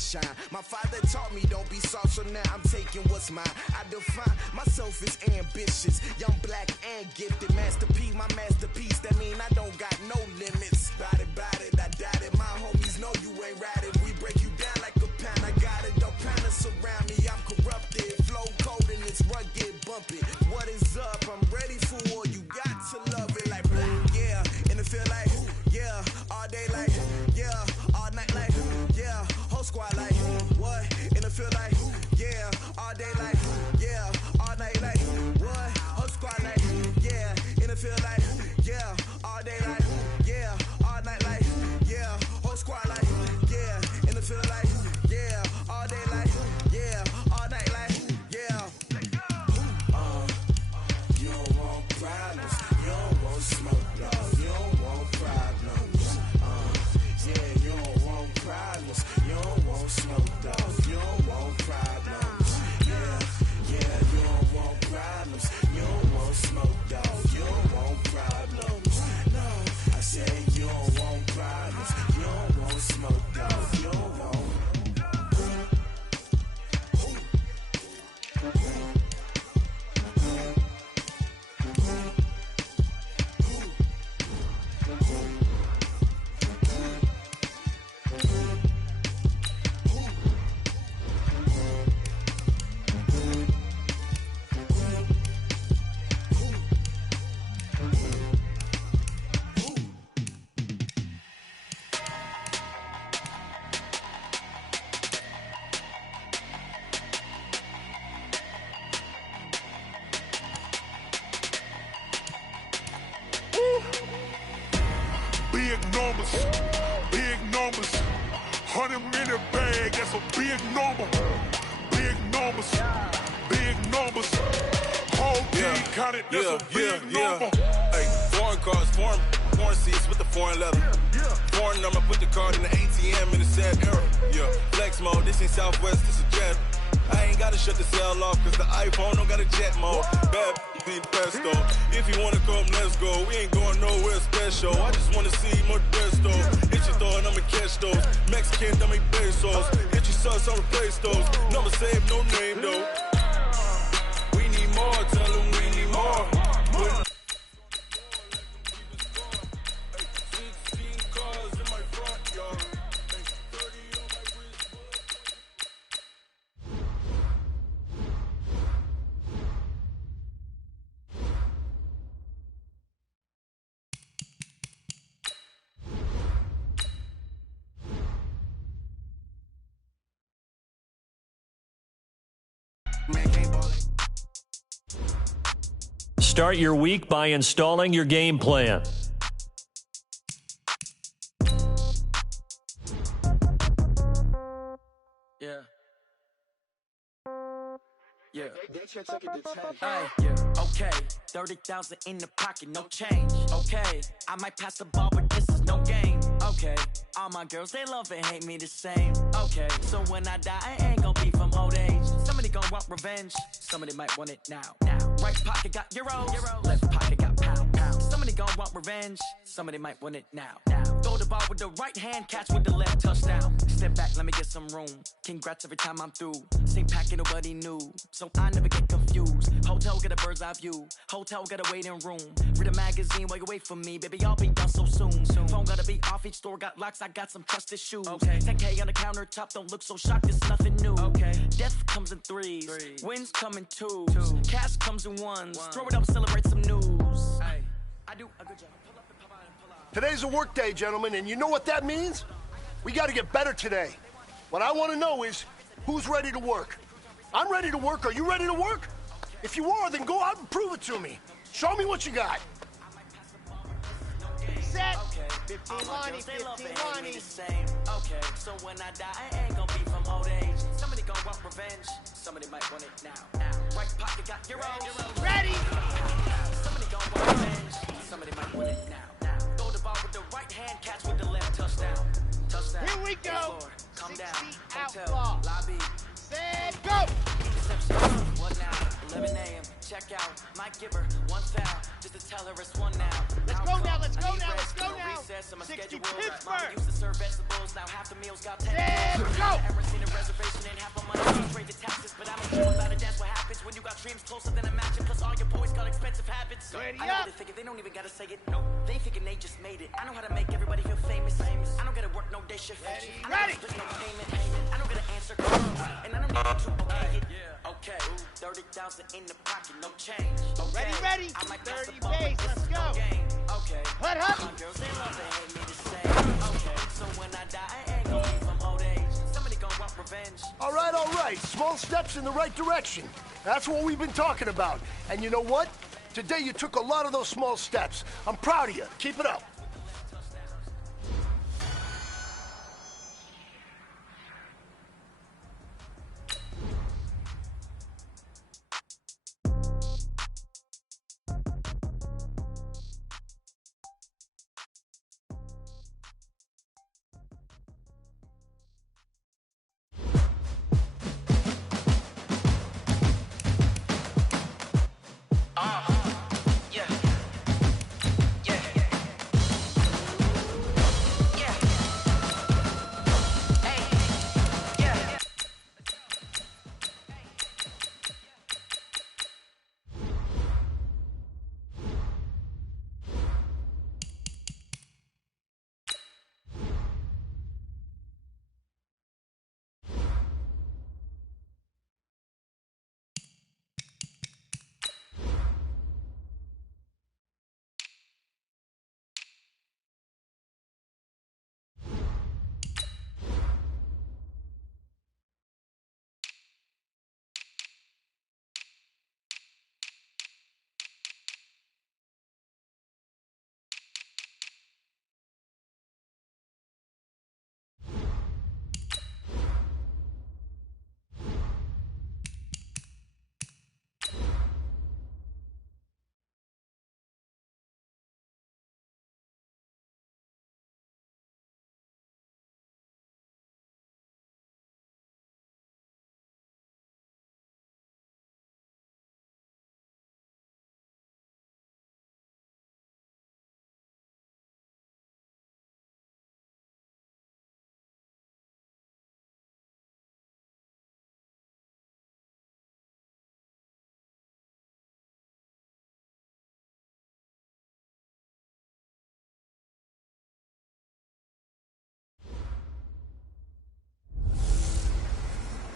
shine. My father taught me don't be soft, so now I'm taking what's mine. I define myself as ambitious, young, black, and gifted. Masterpiece, my masterpiece, that mean I don't got no limits. Bout it, I doubt it. My homies know you ain't riding. We break you down like a pound. I got it, don't pound us around me. I'm corrupted, flow cold and it's rugged, bump it. What is up? I'm ready for war. You got to love it like blah, yeah. And it feel like, yeah. All day like, yeah. All night like, yeah. Whole squad like, what? And it feel like, yeah. All day like, yeah. All night like, what? Whole squad like, yeah. And it feel like, yeah. All day like, yeah. All night like, yeah. Whole squad like, yeah. And it feel like, yeah. All day like, yeah. All night like, yeah. You don't want problems. You don't want smoke, dog. You don't want problems. Yeah, you don't want problems. You don't want smoke, dog. You don't want problems. Yeah, you don't want problems. You don't want smoke, dog. You don't want problems. No, I said you don't want problems. You don't want smoke, dog. You don't want. Big numbers, 100-minute bag, that's a big number. Big numbers, whole team counted, that's a big number. Hey, foreign cars, foreign seats with the foreign leather. Foreign number, put the card in the ATM in the sad era. Yeah, flex mode, this ain't Southwest, this a jet. I ain't gotta shut the cell off, cause the iPhone don't got a jet mode. Bad be pesto. If you wanna come, let's go. We ain't going nowhere special. I just wanna see more Modesto. Hit your thought, I'ma catch those. Mexican, dummy pesos. Hit your sus, I'll replace those. Number saved, no name though. We need more, tell them we need more. Start your week by installing your game plan. Okay, 30,000 in the pocket, no change. Okay, I might pass the ball, but this is no game. Okay, all my girls, they love and hate me the same. Okay, so when I die, I ain't gonna be from old age. Somebody gonna want revenge, somebody might want it now. Right pocket got euros, left pocket got pound. Somebody gonna want revenge, somebody might want it now. Throw the ball with the right hand, catch with the left, touchdown. Step back, let me get some room. Congrats every time I'm through. Same packet, nobody knew, so I never get confused. Hotel get a bird's eye view, hotel got a waiting room. Read a magazine while you wait for me, baby, I'll be done so soon. Phone gotta be off, each store got locks, I got some trusted shoes. 10K on the countertop, don't look so shocked, it's nothing new. Death comes in threes, wins come in twos, cash comes in ones. Throw it up, celebrate some news. I do a good job. Pull up and pull out and pull out. Today's a work day, gentlemen, and you know what that means? We got to get better today. What I want to know is, who's ready to work? I'm ready to work. Are you ready to work? If you are, then go out and prove it to me. Show me what you got. Set. 15 Lonnie, 15 Lonnie. Okay, so when I die, I ain't gonna be from old age. Somebody gonna want revenge, somebody might want it now. Right pocket got euros. Ready. Somebody gonna want revenge, somebody might want it now. Throw the ball with the right hand, catch with the left, touchdown. Here we go. Come 6 down, feet hotel, outlaw. lobby. Set, go. What now? 11 a.m. Check out. Might give her one foul just to tell her it's one now. Let's go now. Let's go now. Let's go now. access, I'm a 60 schedule. Pittsburgh. Mama used to serve vegetables, now half the meals got 10. Let's go. Ever seen a reservation and half my money straight to taxes, but I don't care about it, that's what happens when you got dreams closer than a match, plus all your boys got expensive habits. Ready I know up. they thinking, they don't even gotta say it. No, they thinking they just made it. I know how to make everybody feel famous. I don't gotta work no day shift. I don't Ready. gotta split no payment. I don't gotta answer calls, and I don't need to okay it. Okay, 30,000 in the pocket, no change. Okay. Ready. I might pass 30 the ball, but pace, this let's is no go. game. Okay. Hut, hut. My girls, they love and hate me the same. Okay, so when I die, I ain't gonna be from old age. Somebody gonna want revenge. All right. Small steps in the right direction. That's what we've been talking about. And you know what? Today you took a lot of those small steps. I'm proud of you. Keep it up.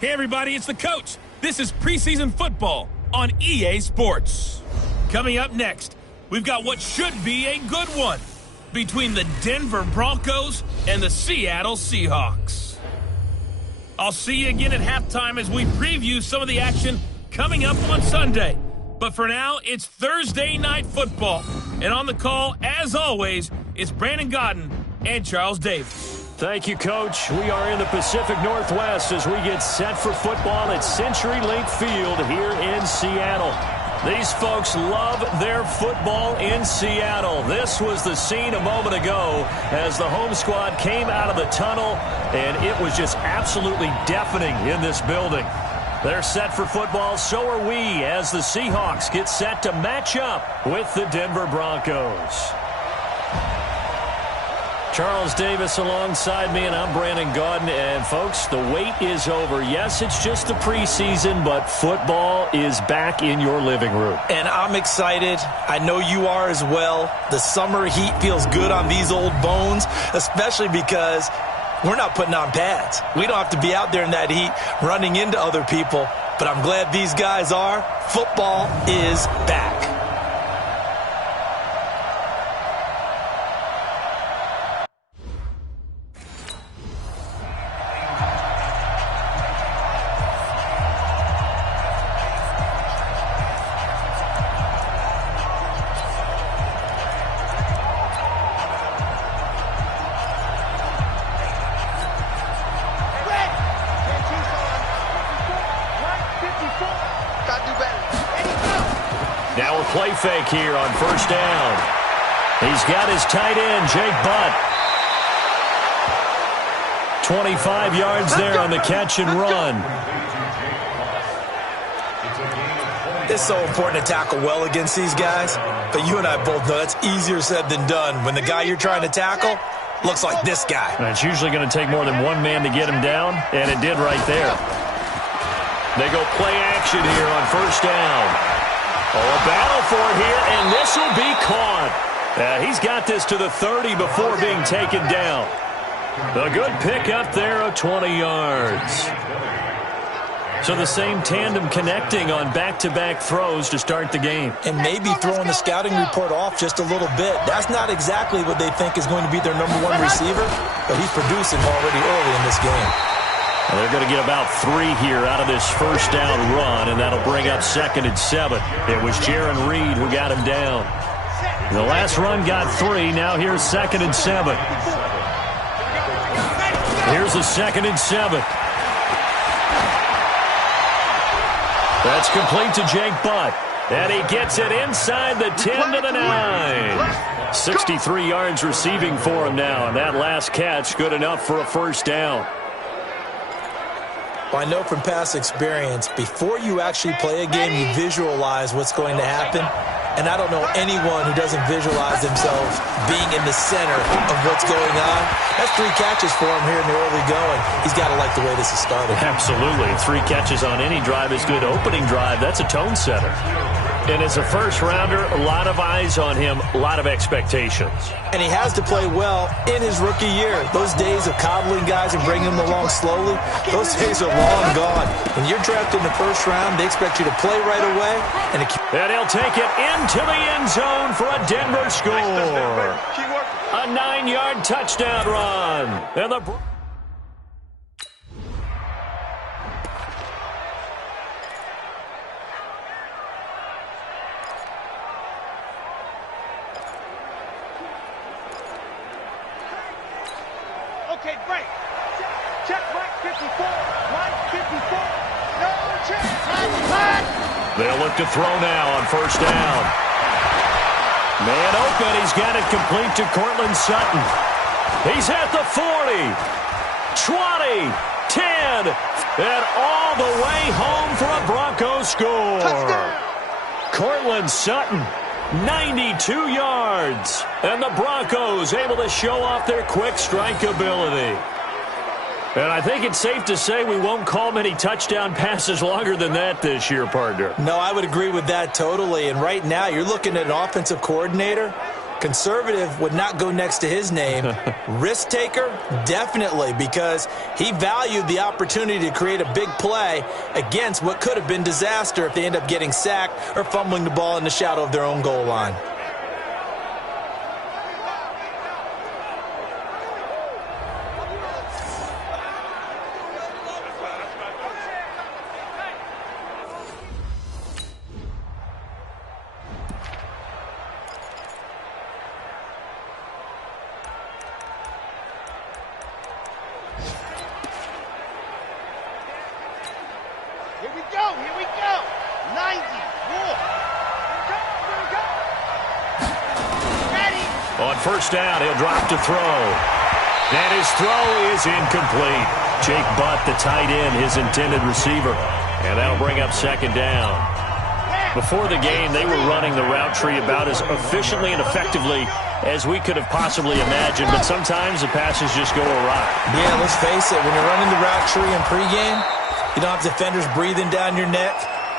Hey everybody, it's the coach. This is preseason football on EA Sports. Coming up next, we've got what should be a good one between the Denver Broncos and the Seattle Seahawks. I'll see you again at halftime as we preview some of the action coming up on Sunday. But for now, it's Thursday Night Football. And on the call, as always, it's Brandon Godden and Charles Davis. Thank you, Coach. We are in the Pacific Northwest as we get set for football at CenturyLink Field here in Seattle. These folks love their football in Seattle. This was the scene a moment ago as the home squad came out of the tunnel, and it was just absolutely deafening in this building. They're set for football, so are we, as the Seahawks get set to match up with the Denver Broncos. Charles Davis alongside me, and I'm Brandon Godden. And, folks, the wait is over. Yes, it's just the preseason, but football is back in your living room. And I'm excited. I know you are as well. The summer heat feels good on these old bones, especially because we're not putting on pads. We don't have to be out there in that heat running into other people. But I'm glad these guys are. Football is back. Now a play fake here on first down. He's got his tight end, Jake Butt. 25 yards there on the catch and run. It's so important to tackle well against these guys, but you and I both know that's easier said than done when the guy you're trying to tackle looks like this guy. And it's usually going to take more than one man to get him down, and it did right there. They go play action here on first down. Oh, a battle for it here, and this will be caught. He's got this to the 30 before being taken down. A good pickup there of 20 yards. So the same tandem connecting on back-to-back throws to start the game. And maybe throwing the scouting report off just a little bit. That's not exactly what they think is going to be their number one receiver, but he's producing already early in this game. Well, they're going to get about 3 here out of this first down run, and that'll bring up 2nd and 7. It was Jaron Reed who got him down. The last run got 3. Now here's 2nd and 7. Here's a 2nd and 7. That's complete to Jake Butt. And he gets it inside the 10 to the 9. 63 yards receiving for him now. And that last catch good enough for a first down. Well, I know from past experience, before you actually play a game, you visualize what's going to happen. And I don't know anyone who doesn't visualize themselves being in the center of what's going on. That's 3 catches for him here in the early going. He's got to like the way this is started. Absolutely. 3 catches on any drive is good. Opening drive, that's a tone setter. And as a first-rounder, a lot of eyes on him, a lot of expectations. And he has to play well in his rookie year. Those days of coddling guys and bringing them along slowly, those days are long gone. When you're drafted in the first round, they expect you to play right away. And he'll take it into the end zone for a Denver score. A 9-yard touchdown run. And the... Okay, break. Check right 54. Right 54. No chance. They'll look to throw now on first down. Man open. He's got it complete to Cortland Sutton. He's at the 40. 20. 10. And all the way home for a Broncos score. Touchdown. Cortland Sutton. 92 yards. And the Broncos able to show off their quick strike ability. And I think it's safe to say we won't call many touchdown passes longer than that this year, partner. No, I would agree with that totally. And right now, you're looking at an offensive coordinator. Conservative would not go next to his name. Risk taker, definitely, because he valued the opportunity to create a big play against what could have been disaster if they end up getting sacked or fumbling the ball in the shadow of their own goal line. Here we go. 90. More. Ready. On first down, he'll drop to throw. And his throw is incomplete. Jake Butt, the tight end, his intended receiver. And that'll bring up 2nd down. Before the game, they were running the route tree about as efficiently and effectively as we could have possibly imagined, but sometimes the passes just go awry. Yeah, let's face it, when you're running the route tree in pregame, you don't have defenders breathing down your neck.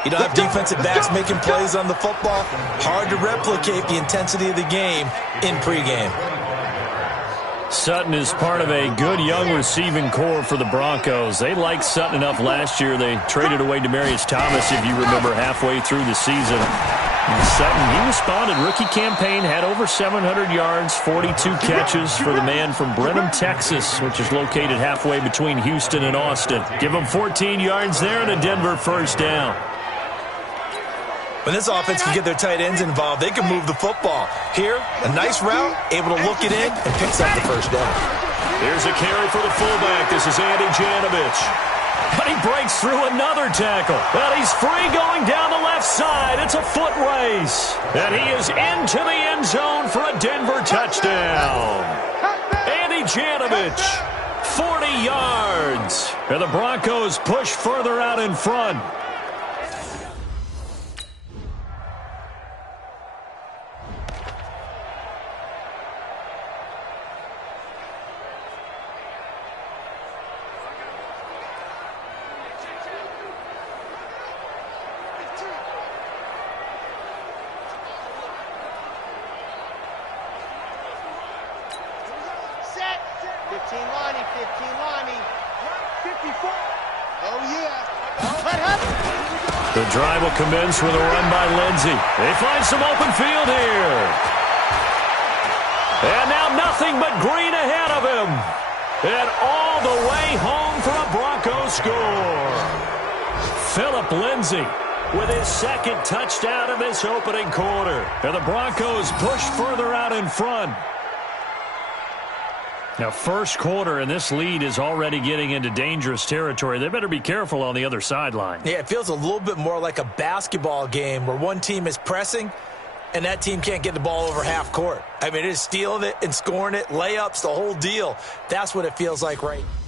You don't have defensive backs making plays on the football. Hard to replicate the intensity of the game in pregame. Sutton is part of a good young receiving core for the Broncos. They liked Sutton enough last year. They traded away Demaryius Thomas, if you remember, halfway through the season. And Sutton, he responded. Rookie campaign, had over 700 yards, 42 catches for the man from Brenham, Texas, which is located halfway between Houston and Austin. Give him 14 yards there and a Denver first down. When this offense can get their tight ends involved, they can move the football. Here, a nice route, able to look it in, and picks up the first down. Here's a carry for the fullback. This is Andy Janovich. But he breaks through another tackle. But he's free going down the left side. It's a foot race. And he is into the end zone for a Denver touchdown. Andy Janovich, 40 yards. And the Broncos push further out in front. The drive will commence with a run by Lindsey. They find some open field here. And now nothing but green ahead of him. And all the way home for a Broncos score. Phillip Lindsay with his second touchdown in this opening quarter. And the Broncos push further out in front. Now, first quarter, and this lead is already getting into dangerous territory. They better be careful on the other sideline. Yeah, it feels a little bit more like a basketball game where one team is pressing and that team can't get the ball over half court. I mean, it is stealing it and scoring it, layups, the whole deal. That's what it feels like right now.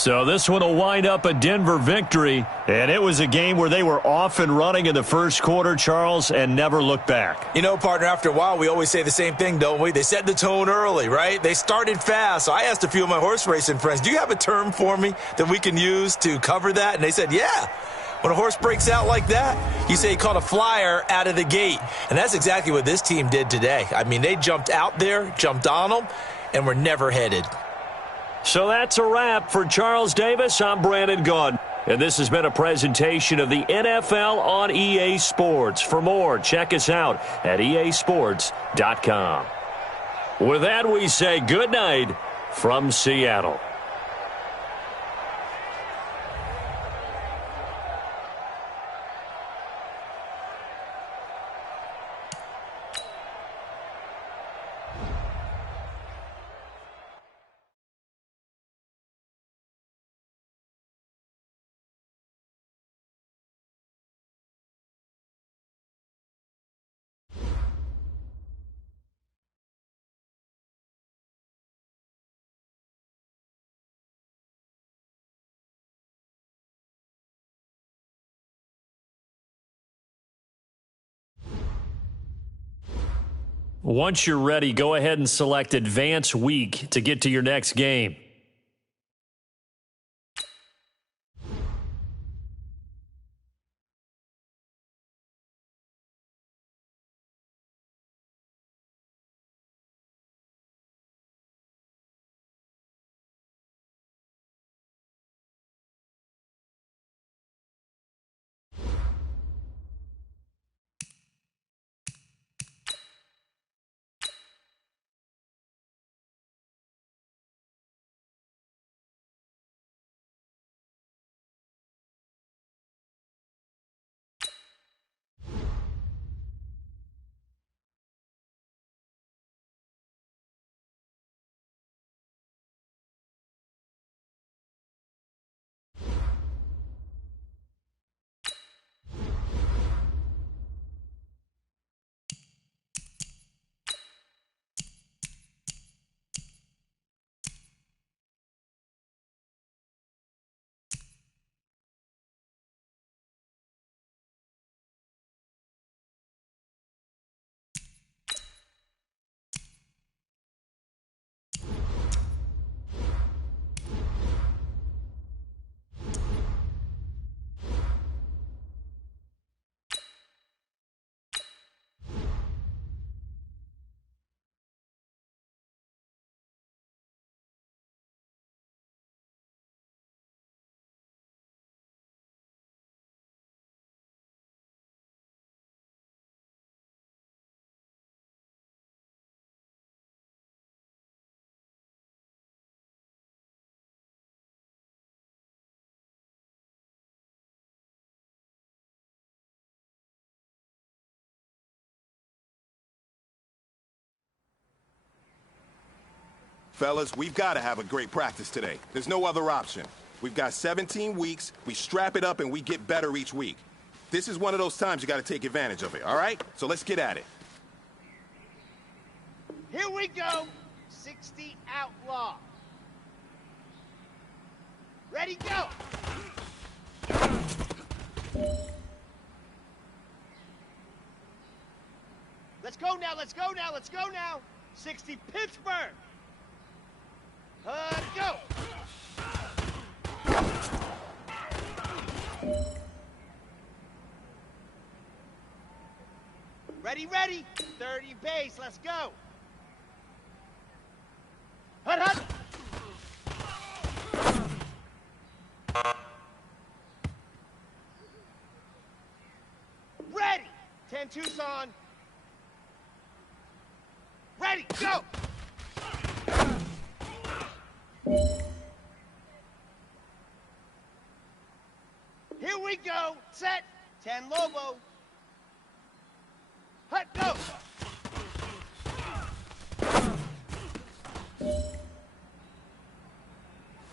So this one will wind up a Denver victory, and it was a game where they were off and running in the first quarter, Charles, and never looked back. You know, partner, after a while, we always say the same thing, don't we? They set the tone early, right? They started fast. So I asked a few of my horse racing friends, do you have a term for me that we can use to cover that? And they said, yeah. When a horse breaks out like that, you say he caught a flyer out of the gate. And that's exactly what this team did today. I mean, they jumped out there, jumped on them, and were never headed. So that's a wrap for Charles Davis. I'm Brandon Gaudin. And this has been a presentation of the NFL on EA Sports. For more, check us out at easports.com. With that, we say good night from Seattle. Once you're ready, go ahead and select Advance Week to get to your next game. Fellas, we've got to have a great practice today. There's no other option. We've got 17 weeks, we strap it up, and we get better each week. This is one of those times you got to take advantage of it, all right? So let's get at it. Here we go. 60 outlaws. Ready, go. Let's go now, let's go now, let's go now. 60 Pittsburgh. Go! Ready, ready. 30 base, let's go. Hut, hut. Ready. 10 Tucson. Ready, go. Here we go. Set. 10 Lobo. Hut, go.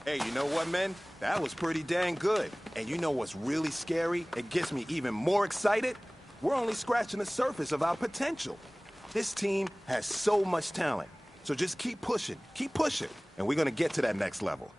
Hey, you know what, men? That was pretty dang good. And you know what's really scary? It gets me even more excited. We're only scratching the surface of our potential. This team has so much talent. So just keep pushing, and we're gonna get to that next level.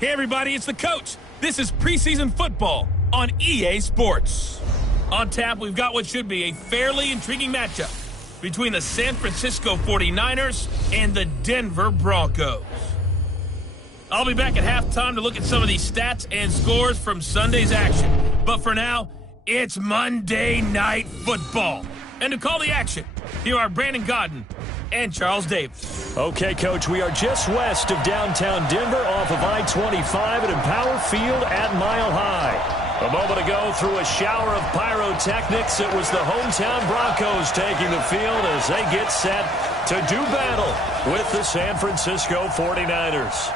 Hey, everybody, it's the coach. This is preseason football on EA Sports. On tap, we've got what should be a fairly intriguing matchup between the San Francisco 49ers and the Denver Broncos. I'll be back at halftime to look at some of these stats and scores from Sunday's action. But for now, it's Monday Night Football. And to call the action, here are Brandon Godden and Charles Davis. Okay, Coach, we are just west of downtown Denver off of I-25 at Empower Field at Mile High. A moment ago, through a shower of pyrotechnics, it was the hometown Broncos taking the field as they get set to do battle with the San Francisco 49ers.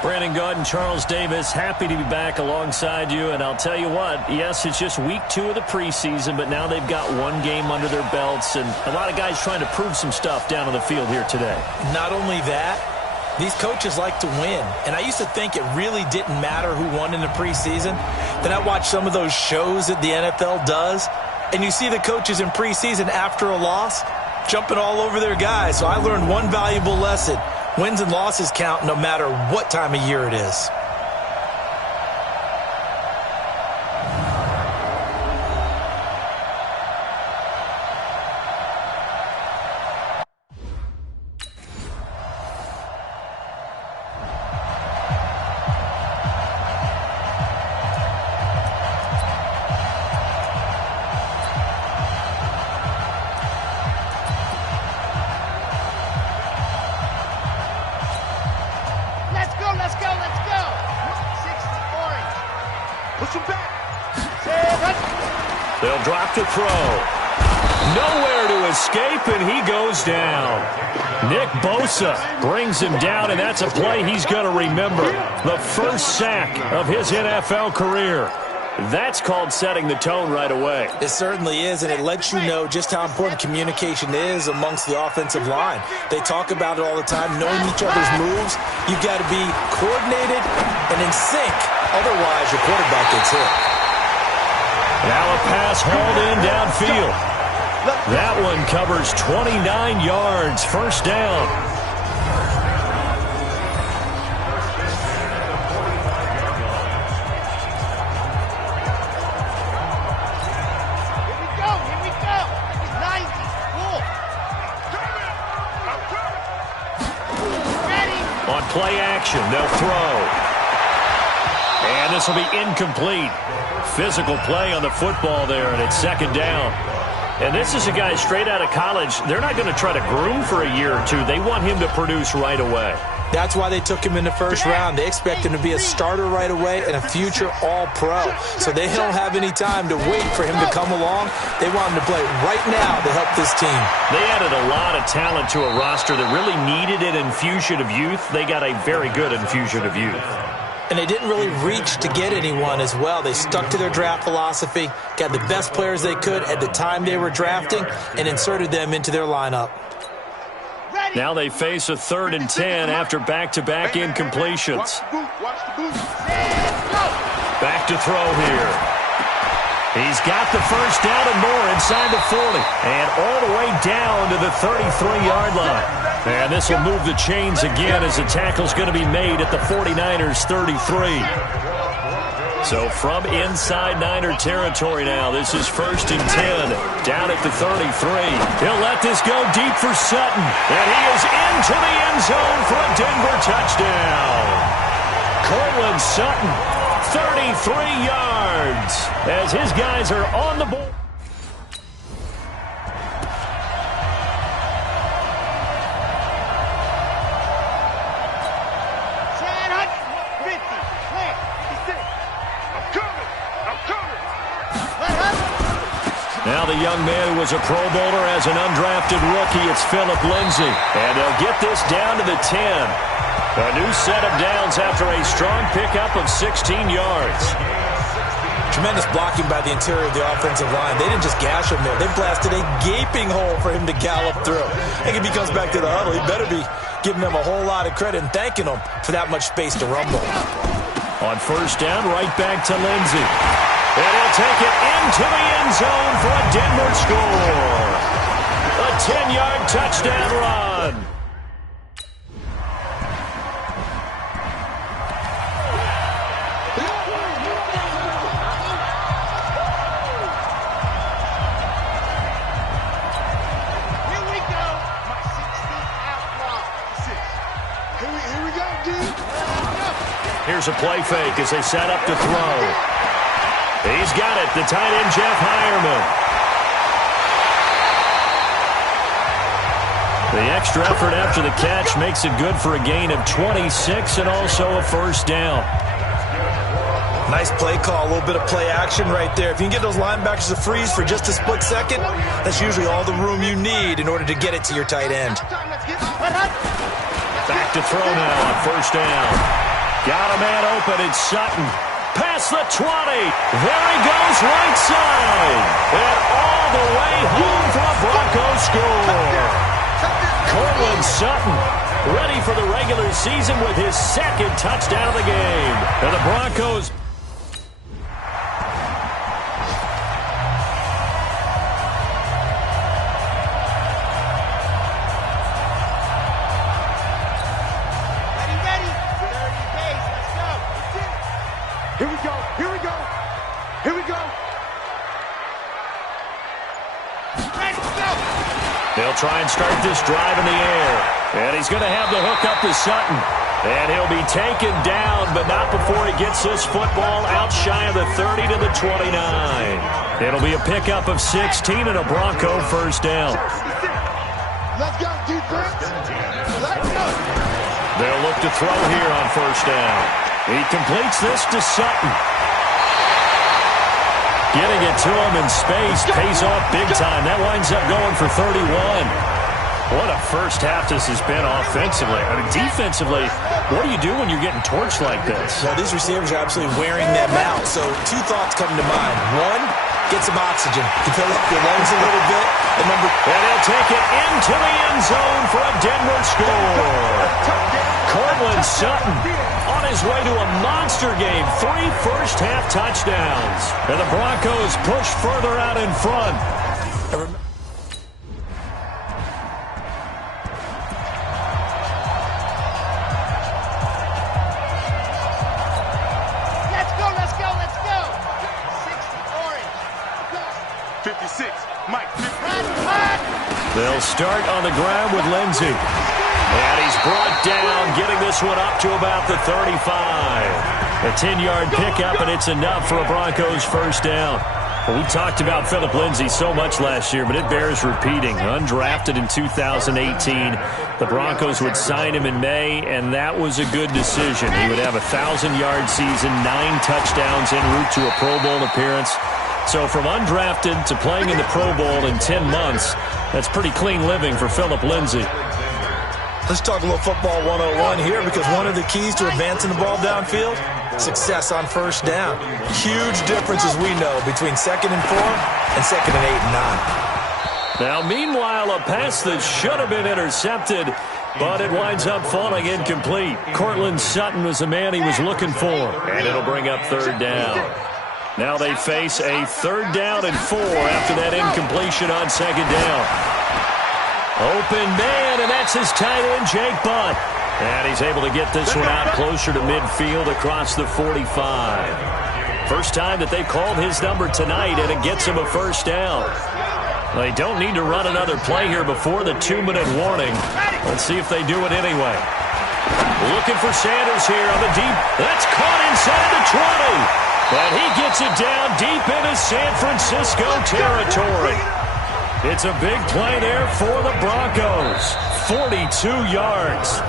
Brandon Godden, Charles Davis, happy to be back alongside you. And I'll tell you what, yes, it's just week 2 of the preseason, but now they've got one game under their belts, and a lot of guys trying to prove some stuff down on the field here today. Not only that, these coaches like to win. And I used to think it really didn't matter who won in the preseason. Then I watched some of those shows that the NFL does, and you see the coaches in preseason after a loss jumping all over their guys. So I learned one valuable lesson. Wins and losses count no matter what time of year it is. They'll drop to throw. Nowhere to escape, and he goes down. Nick Bosa brings him down, and that's a play he's going to remember. The first sack of his NFL career. That's called setting the tone right away. It certainly is, and it lets you know just how important communication is amongst the offensive line. They talk about it all the time, knowing each other's moves. You've got to be coordinated and in sync. Otherwise, your quarterback gets hit. Now a pass hauled in downfield. That one covers 29 yards, first down. Here we go. 90, cool. Ready. On play action, they'll throw. And this will be incomplete. Physical play on the football there, and it's second down. And this is a guy straight out of college. They're not going to try to groom for a year or two. They want him to produce right away. That's why they took him in the first round. They expect him to be a starter right away and a future all-pro. So they don't have any time to wait for him to come along. They want him to play right now to help this team. They added a lot of talent to a roster that really needed an infusion of youth. They got a very good infusion of youth. And they didn't really reach to get anyone as well. They stuck to their draft philosophy, got the best players they could at the time they were drafting, and inserted them into their lineup. Now they face a 3rd and 10 after back-to-back incompletions. Back to throw here. He's got the first down and more inside the 40. And all the way down to the 33-yard line. And this will move the chains again as the tackle's going to be made at the 49ers' 33. So from inside Niner territory now, this is 1st and 10, down at the 33. He'll let this go deep for Sutton, and he is into the end zone for a Denver touchdown. Cortland Sutton, 33 yards, as his guys are on the board. Now the young man who was a Pro Bowler as an undrafted rookie, it's Phillip Lindsay. And they'll get this down to the 10. A new set of downs after a strong pickup of 16 yards. Tremendous blocking by the interior of the offensive line. They didn't just gash him there. They blasted a gaping hole for him to gallop through. I think if he comes back to the huddle, he better be giving them a whole lot of credit and thanking them for that much space to rumble. On first down, right back to Lindsay. And he'll take it into the end zone for a Denver score. A 10-yard touchdown run. Here we go. My 16th outlaw. Here we go, dude. Here's a play fake as they set up to throw. He's got it, the tight end, Jeff Heuerman. The extra effort after the catch makes it good for a gain of 26 and also a first down. Nice play call, a little bit of play action right there. If you can get those linebackers to freeze for just a split second, that's usually all the room you need in order to get it to your tight end. Back to throw now on first down. Got a man open, it's Sutton. Past the 20. There he goes right side. And all the way home for a Broncos score. Cortland Sutton ready for the regular season with his 2nd touchdown of the game. And the Broncos... They'll try and start this drive in the air. And he's going to have the hook up to Sutton. And he'll be taken down, but not before he gets this football out shy of the 30 to the 29. It'll be a pickup of 16 and a Bronco first down. Let's go, defense. Let's go. They'll look to throw here on first down. He completes this to Sutton. Getting it to him in space pays off big time. That winds up going for 31. What a first half this has been offensively. I mean, defensively, what do you do when you're getting torched like this? Well, these receivers are absolutely wearing them out. So two thoughts come to mind. One, get some oxygen. You fill up your lungs a little bit. And he'll take it into the end zone for a Denver score. Cortland Sutton on his way to a monster game. 3 first-half touchdowns. And the Broncos push further out in front. They'll start on the ground with Lindsey. And he's brought down, getting this one up to about the 35. A 10-yard pickup, and it's enough for a Broncos first down. Well, we talked about Philip Lindsey so much last year, but it bears repeating. Undrafted in 2018. The Broncos would sign him in May, and that was a good decision. He would have a 1,000-yard season, 9 touchdowns en route to a Pro Bowl appearance. So from undrafted to playing in the Pro Bowl in 10 months, that's pretty clean living for Philip Lindsey. Let's talk a little football 101 here, because one of the keys to advancing the ball downfield, success on first down. Huge difference, as we know, between 2nd and 4 and 2nd and 8 and 9. Now, meanwhile, a pass that should have been intercepted, but it winds up falling incomplete. Cortland Sutton was the man he was looking for, and it'll bring up 3rd down. Now they face a 3rd down and 4 after that incompletion on 2nd down. Open man, and that's his tight end, Jake Butt. And he's able to get this one out closer to midfield across the 45. First time that they've called his number tonight, and it gets him a first down. They don't need to run another play here before the 2-minute warning. Let's see if they do it anyway. Looking for Sanders here on the deep. That's caught inside the 20. And he gets it down deep into San Francisco territory. It's a big play there for the Broncos. 42 yards.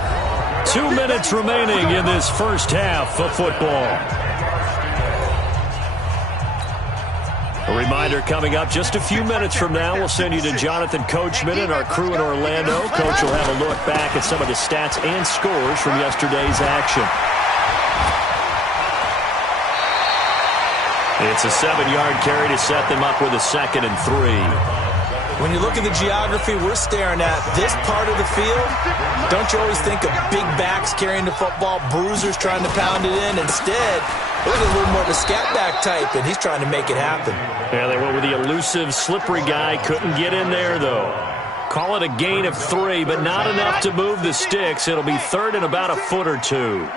2 minutes remaining in this first half of football. A reminder coming up just a few minutes from now. We'll send you to Jonathan Coachman and our crew in Orlando. Coach will have a look back at some of the stats and scores from yesterday's action. It's a 7-yard carry to set them up with a 2nd and 3. When you look at the geography we're staring at, this part of the field, don't you always think of big backs carrying the football, bruisers trying to pound it in? Instead, look at a little more of a scat back type, and he's trying to make it happen. Yeah, they went with the elusive, slippery guy. Couldn't get in there, though. Call it a gain of 3, but not enough to move the sticks. It'll be 3rd and about a foot or 2.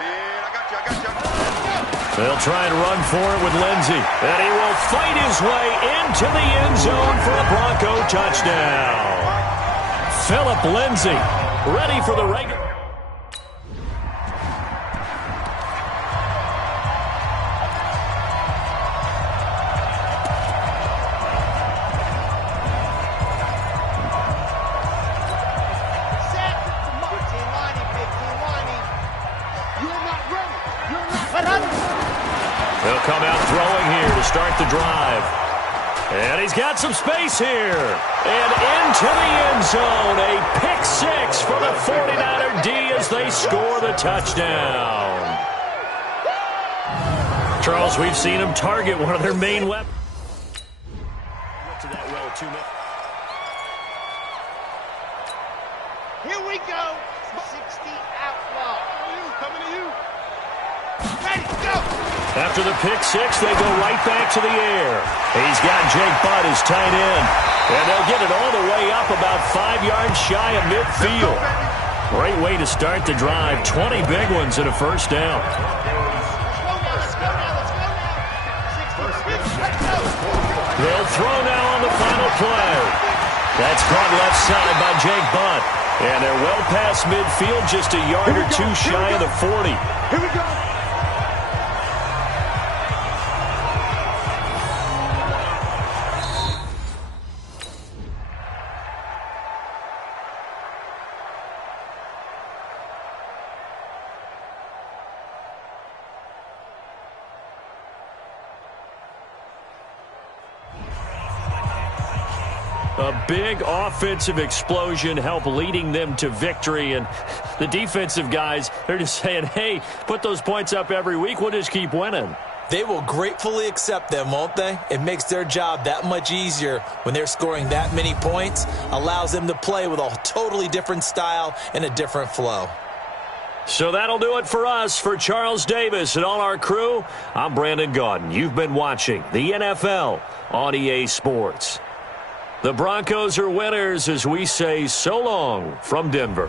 They'll try and run for it with Lindsey. And he will fight his way into the end zone for a Bronco touchdown. Philip Lindsey ready for the regular. They'll come out throwing here to start the drive. And he's got some space here. And into the end zone. A pick 6 for the 49er D as they score the touchdown. Charles, we've seen him target one of their main weapons. Here we go. 60 outlaw. Coming to you. Ready, go. After the pick 6, they go right back to the air. He's got Jake Butt as tight end. And they'll get it all the way up about 5 yards shy of midfield. Great way to start the drive. 20 big ones and a first down. They'll throw now on the final play. That's caught left side by Jake Butt. And they're well past midfield, just a yard or 2 shy of the 40. Here we go. A big offensive explosion helped leading them to victory. And the defensive guys, they're just saying, hey, put those points up every week. We'll just keep winning. They will gratefully accept them, won't they? It makes their job that much easier when they're scoring that many points. Allows them to play with a totally different style and a different flow. So that'll do it for us. For Charles Davis and all our crew, I'm Brandon Gaudin. You've been watching the NFL on EA Sports. The Broncos are winners as we say so long from Denver.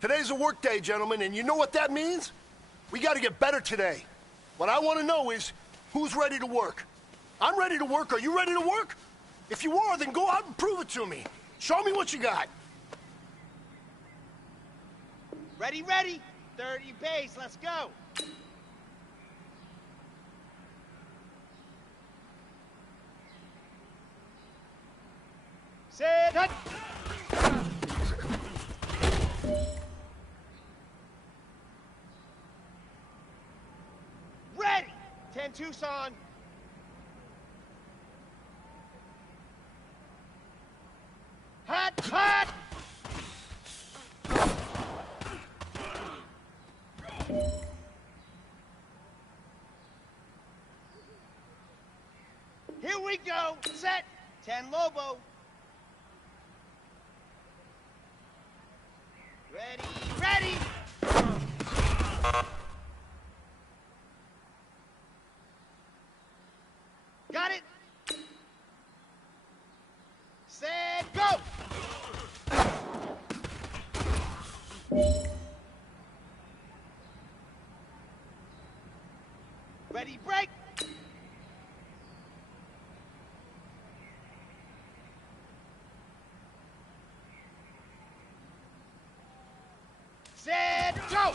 Today's a work day, gentlemen, and you know what that means? We got to get better today. What I want to know is who's ready to work. I'm ready to work. Are you ready to work? If you are, then go out and prove it to me. Show me what you got. Ready, ready. 30 base, let's go. Set, hut. Ready. 10 Tucson. Hot, hot. Here we go. Set. 10 Lobo. Ready, ready. Got it. Set, go. Ready, break. Set, go.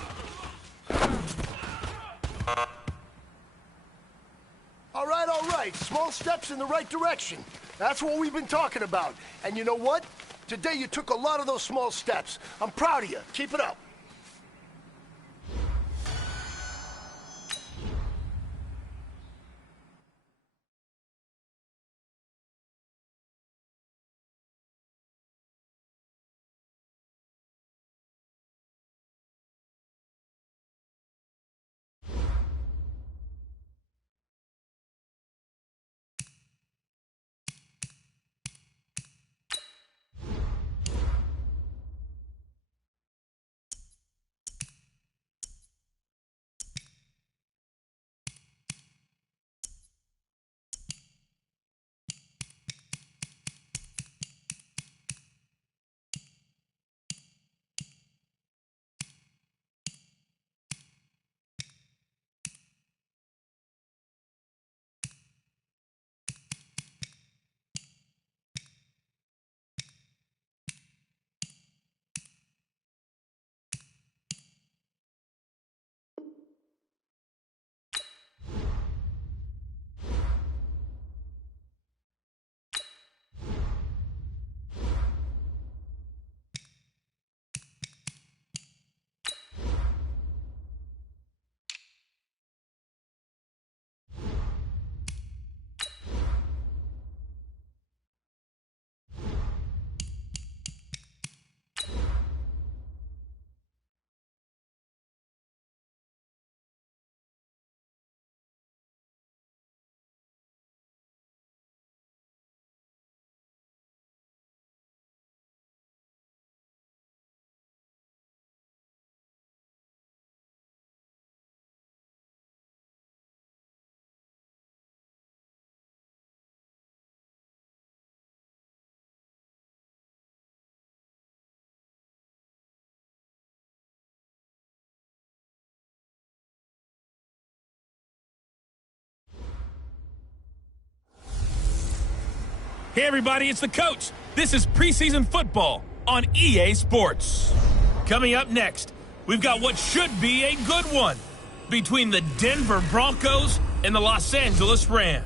All right. Small steps in the right direction. That's what we've been talking about. And you know what? Today you took a lot of those small steps. I'm proud of you. Keep it up. Hey, everybody, it's the coach. This is preseason football on EA Sports. Coming up next, we've got what should be a good one between the Denver Broncos and the Los Angeles Rams.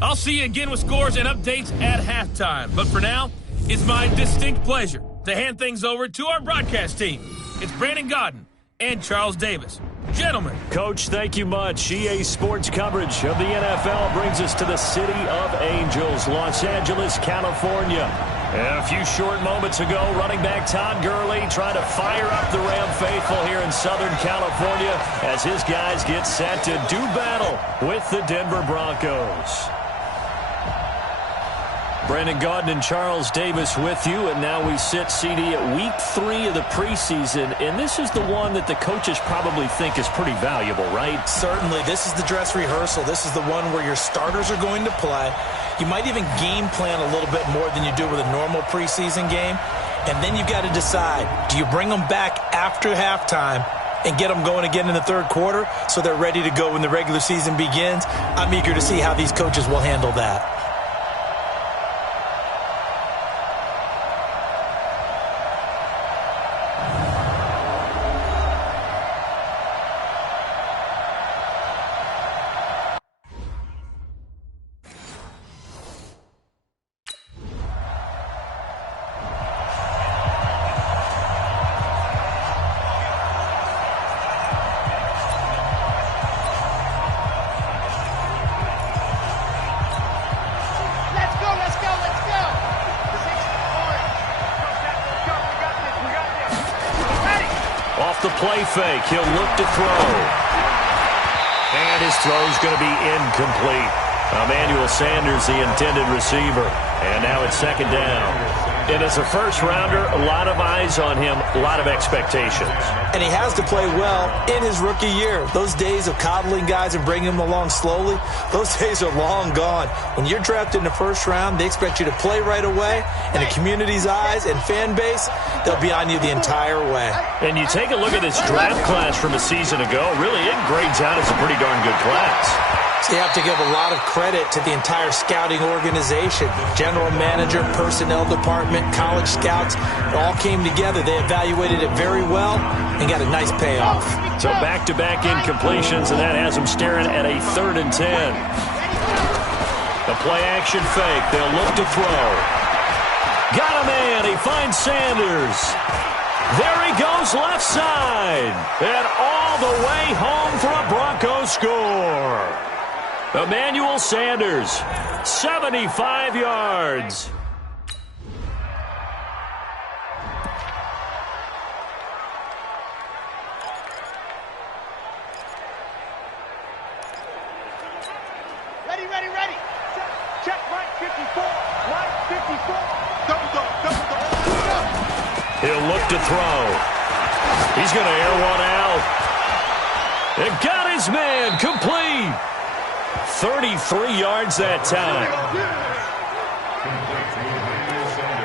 I'll see you again with scores and updates at halftime. But for now, it's my distinct pleasure to hand things over to our broadcast team. It's Brandon Godden and Charles Davis. Gentlemen. Coach, thank you much. EA Sports coverage of the NFL brings us to the City of Angels, Los Angeles, California. And a few short moments ago, running back Todd Gurley trying to fire up the Ram faithful here in Southern California as his guys get set to do battle with the Denver Broncos. Brandon Godden and Charles Davis with you, and now we sit, CD, at week 3 of the preseason, and this is the one that the coaches probably think is pretty valuable, right? Certainly. This is the dress rehearsal. This is the one where your starters are going to play. You might even game plan a little bit more than you do with a normal preseason game, and then you've got to decide, do you bring them back after halftime and get them going again in the third quarter so they're ready to go when the regular season begins? I'm eager to see how these coaches will handle that. The play fake. He'll look to throw. And his throw's going to be incomplete. Emmanuel Sanders, the intended receiver. And now it's second down. And as a first-rounder, a lot of eyes on him, a lot of expectations. And he has to play well in his rookie year. Those days of coddling guys and bringing them along slowly, those days are long gone. When you're drafted in the first round, they expect you to play right away. And the community's eyes and fan base, they'll be on you the entire way. And you take a look at this draft class from a season ago, really it grades out as a pretty darn good class. So you have to give a lot of credit to the entire scouting organization. General manager, personnel department, college scouts, it all came together. They evaluated it very well and got a nice payoff. So back-to-back incompletions, and that has them staring at a 3rd and 10. The play-action fake. They'll look to throw. Got a man. He finds Sanders. There he goes left side. And all the way home for a Broncos score. Emmanuel Sanders, 75 yards. Ready. Check right 54. Right 54. Double. He'll look to throw. He's going to air one out. And got his man complete. 33 yards that time.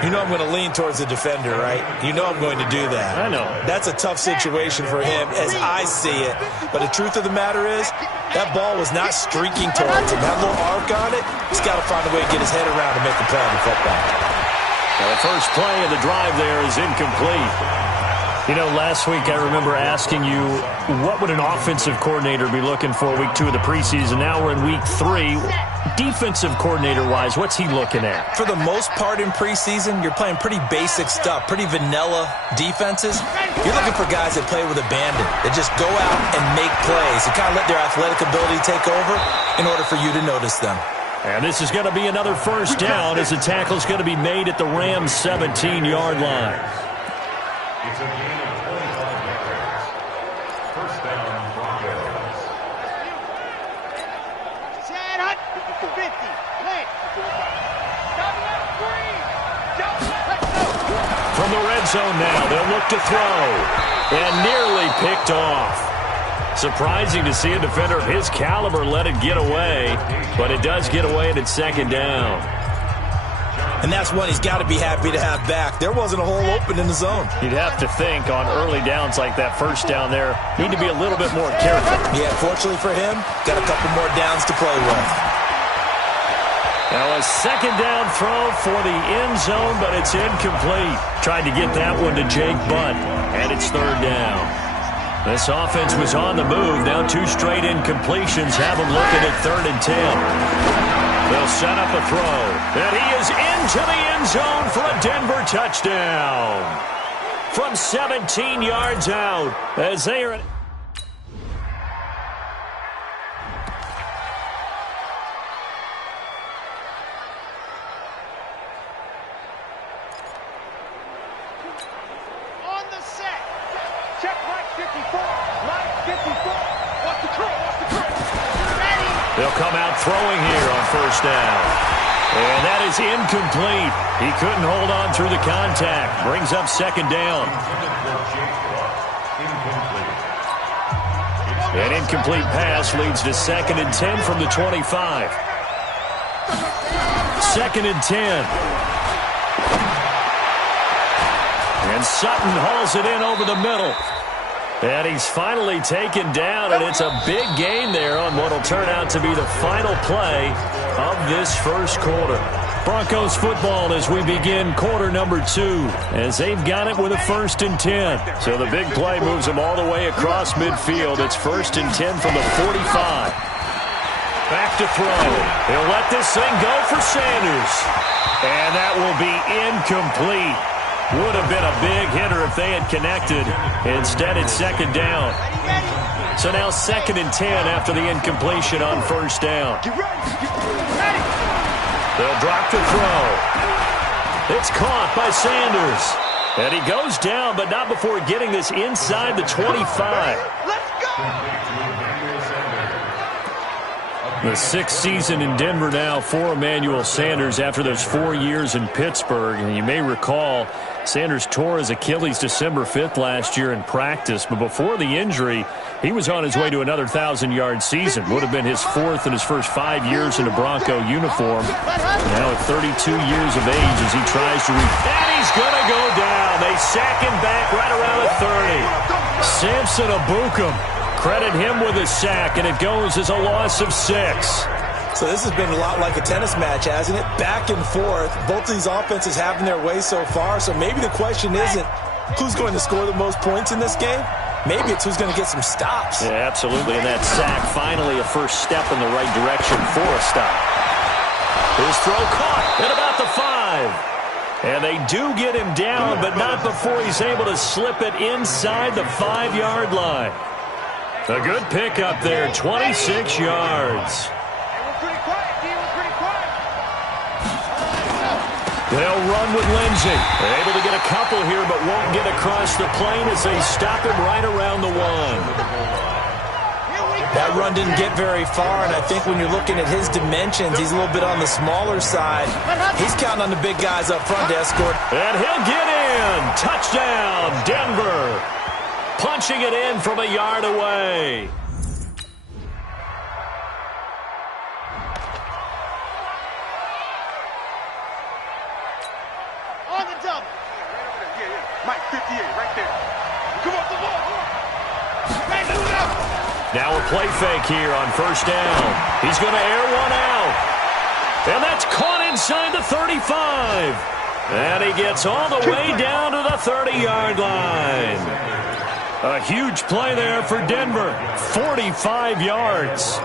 You know I'm going to lean towards the defender, right? You know I'm going to do that. I know. That's a tough situation for him as I see it. But the truth of the matter is, that ball was not streaking towards him. That little arc on it, he's got to find a way to get his head around and make a play on the football. Well, the first play of the drive there is incomplete. You know, last week I remember asking you, what would an offensive coordinator be looking for week 2 of the preseason? Now we're in week 3. Defensive coordinator-wise, what's he looking at? For the most part in preseason, you're playing pretty basic stuff, pretty vanilla defenses. You're looking for guys that play with abandon, that just go out and make plays and kind of let their athletic ability take over in order for you to notice them. And this is going to be another first down as the tackle's going to be made at the Rams' 17-yard line. It's a gain of 25 yards. First down, Broncos. Chad Hunt, 50. Lynch. From the red zone now, they'll look to throw. And nearly picked off. Surprising to see a defender of his caliber let it get away, but it does get away and it's second down. And that's one he's got to be happy to have back. There wasn't a hole open in the zone. You'd have to think on early downs like that first down there, need to be a little bit more careful. Yeah, fortunately for him, got a couple more downs to play with. Now a second down throw for the end zone, but it's incomplete. Tried to get that one to Jake Butt, and it's third down. This offense was on the move. Now 2 straight incompletions have them looking at 3rd and 10. They'll set up a throw, and he is into the end zone for a Denver touchdown. From 17 yards out, as they are... They'll come out throwing here on first down. And that is incomplete. He couldn't hold on through the contact. Brings up second down. An incomplete pass leads to 2nd and 10 from the 25. 2nd and 10. And Sutton hauls it in over the middle. And he's finally taken down, and it's a big gain there on what will turn out to be the final play of this first quarter. Broncos football as we begin quarter number 2, as they've got it with a 1st and 10. So the big play moves them all the way across midfield. It's 1st and 10 from the 45. Back to throw. He'll let this thing go for Sanders. And that will be incomplete. Would have been a big hitter if they had connected. Instead, it's second down. So now 2nd and 10 after the incompletion on first down. They'll drop the throw. It's caught by Sanders. And he goes down, but not before getting this inside the 25. Let's go! The 6th season in Denver now for Emmanuel Sanders after those 4 years in Pittsburgh. And you may recall Sanders tore his Achilles December 5th last year in practice. But before the injury, he was on his way to another 1,000-yard season. Would have been his 4th in his first 5 years in a Bronco uniform. Now at 32 years of age as he tries to and he's going to go down. They sack him back right around the 30. Samson Abukum. Credit him with a sack, and it goes as a loss of 6. So this has been a lot like a tennis match, hasn't it? Back and forth. Both of these offenses having their way so far, so maybe the question isn't who's going to score the most points in this game. Maybe it's who's going to get some stops. Yeah, absolutely, and that sack finally a first step in the right direction for a stop. His throw caught at about the 5. And they do get him down, but not before he's able to slip it inside the 5-yard line. A good pickup there, 26 yards. They'll run with Lindsey. They're able to get a couple here, but won't get across the plane as they stop him right around the 1. That run didn't get very far, and I think when you're looking at his dimensions, he's a little bit on the smaller side. He's counting on the big guys up front to escort. And he'll get in. Touchdown, Denver. Punching it in from a yard away. On the double. Mike, 58, right there. Come on, come on. Now a play fake here on first down. He's going to air one out. And that's caught inside the 35. And he gets all the way down to the 30-yard line. A huge play there for Denver. 45 yards.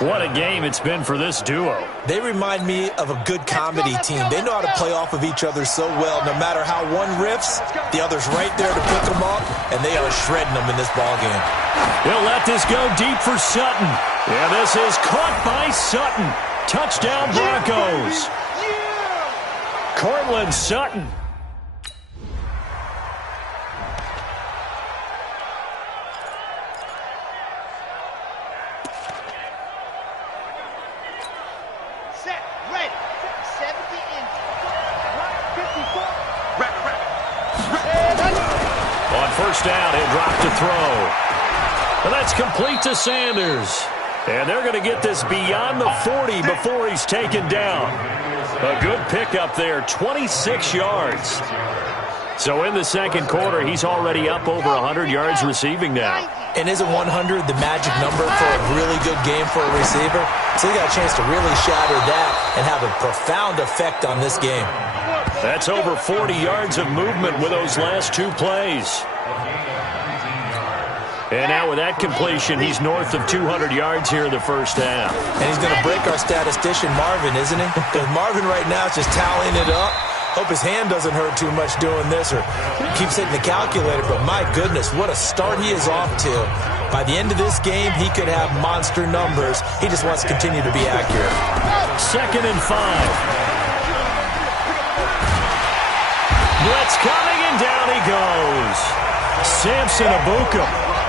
What a game it's been for this duo. They remind me of a good comedy team. They know how to play off of each other so well. No matter how one riffs, the other's right there to pick them up, and they are shredding them in this ballgame. He'll let this go deep for Sutton. Yeah, this is caught by Sutton. Touchdown, Broncos. Cortland Sutton. First down, he'll drop to throw. And that's complete to Sanders. And they're going to get this beyond the 40 before he's taken down. A good pickup there, 26 yards. So in the second quarter, he's already up over 100 yards receiving now. And isn't 100 the magic number for a really good game for a receiver? So he got a chance to really shatter that and have a profound effect on this game. That's over 40 yards of movement with those last two plays. And now with that completion, he's north of 200 yards here in the first half. And he's going to break our statistician, Marvin, isn't he? Because Marvin right now is just tallying it up. Hope his hand doesn't hurt too much doing this or keeps hitting the calculator. But my goodness, what a start he is off to. By the end of this game, he could have monster numbers. He just wants to continue to be accurate. 2nd and 5. Blitz coming, and down he goes. Samson Abuka.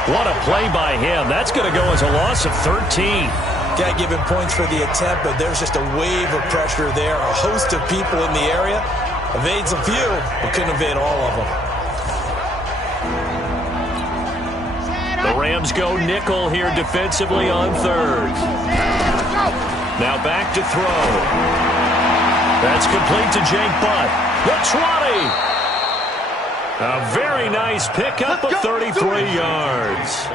What a play by him. That's going to go as a loss of 13. Got to give him points for the attempt, but there's just a wave of pressure there. A host of people in the area. Evades a few, but couldn't evade all of them. The Rams go nickel here defensively on 3rd. Now back to throw. That's complete to Jake Butt. The 20. A very nice pickup of 33 yards.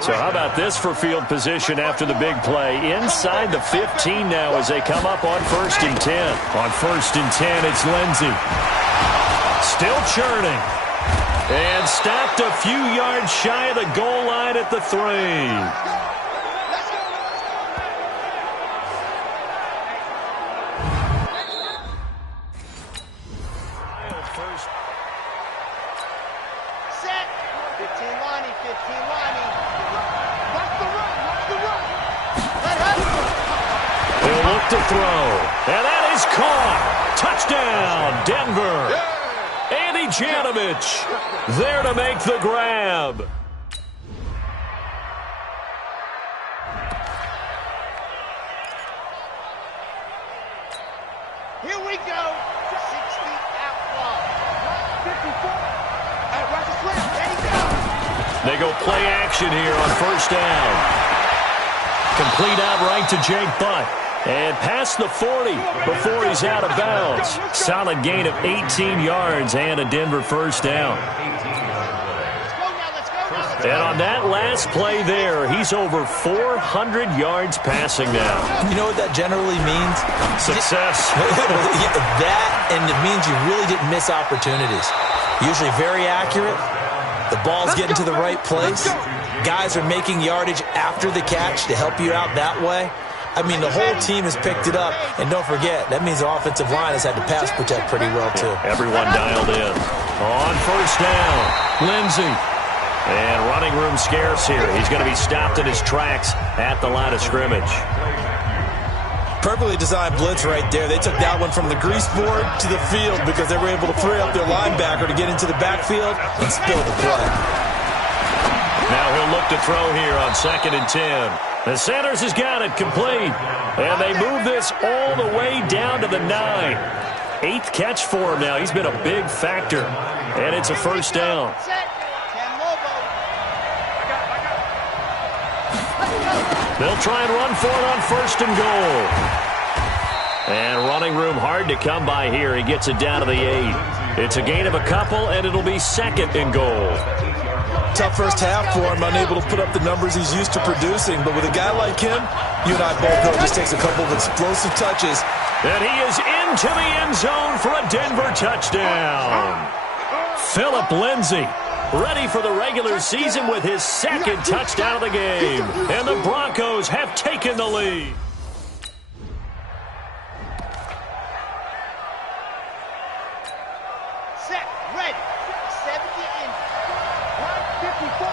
So how about this for field position after the big play? Inside the 15 now as they come up on 1st and 10. On 1st and 10, it's Lindsey. Still churning. And stopped a few yards shy of the goal line at the 3. To throw, and that is caught. Touchdown, Denver. Andy Janovich there to make the grab. Here we go. 60 outlaw. 54. Watch the slip. There you go. They go play action here on 1st down. Complete out right to Jake Butt. And past the 40 before he's out of bounds. Solid gain of 18 yards and a Denver 1st down. And on that last play there, he's over 400 yards passing now. You know what that generally means? Success. That, and it means you really didn't miss opportunities. Usually very accurate. The ball's getting to the right place. Guys are making yardage after the catch to help you out that way. I mean, the whole team has picked it up. And don't forget, that means the offensive line has had to pass protect pretty well, too. Everyone dialed in. On 1st down, Lindsey. And running room scarce here. He's going to be stopped in his tracks at the line of scrimmage. Perfectly designed blitz right there. They took that one from the grease board to the field because they were able to free up their linebacker to get into the backfield and spill the play. Now he'll look to throw here on 2nd and 10. The Sanders has got it complete. And they move this all the way down to the 9. 8th catch for him now. He's been a big factor. And it's a 1st down. They'll try and run for it on 1st and goal. And running room hard to come by here. He gets it down to the 8. It's a gain of a couple, and it'll be 2nd and goal. Tough first half for him, unable to put up the numbers he's used to producing. But with a guy like him, you and I both know it just takes a couple of explosive touches. And he is into the end zone for a Denver touchdown. Phillip Lindsay ready for the regular season with his 2nd touchdown of the game. And the Broncos have taken the lead. Set, ready. 70 in. 54.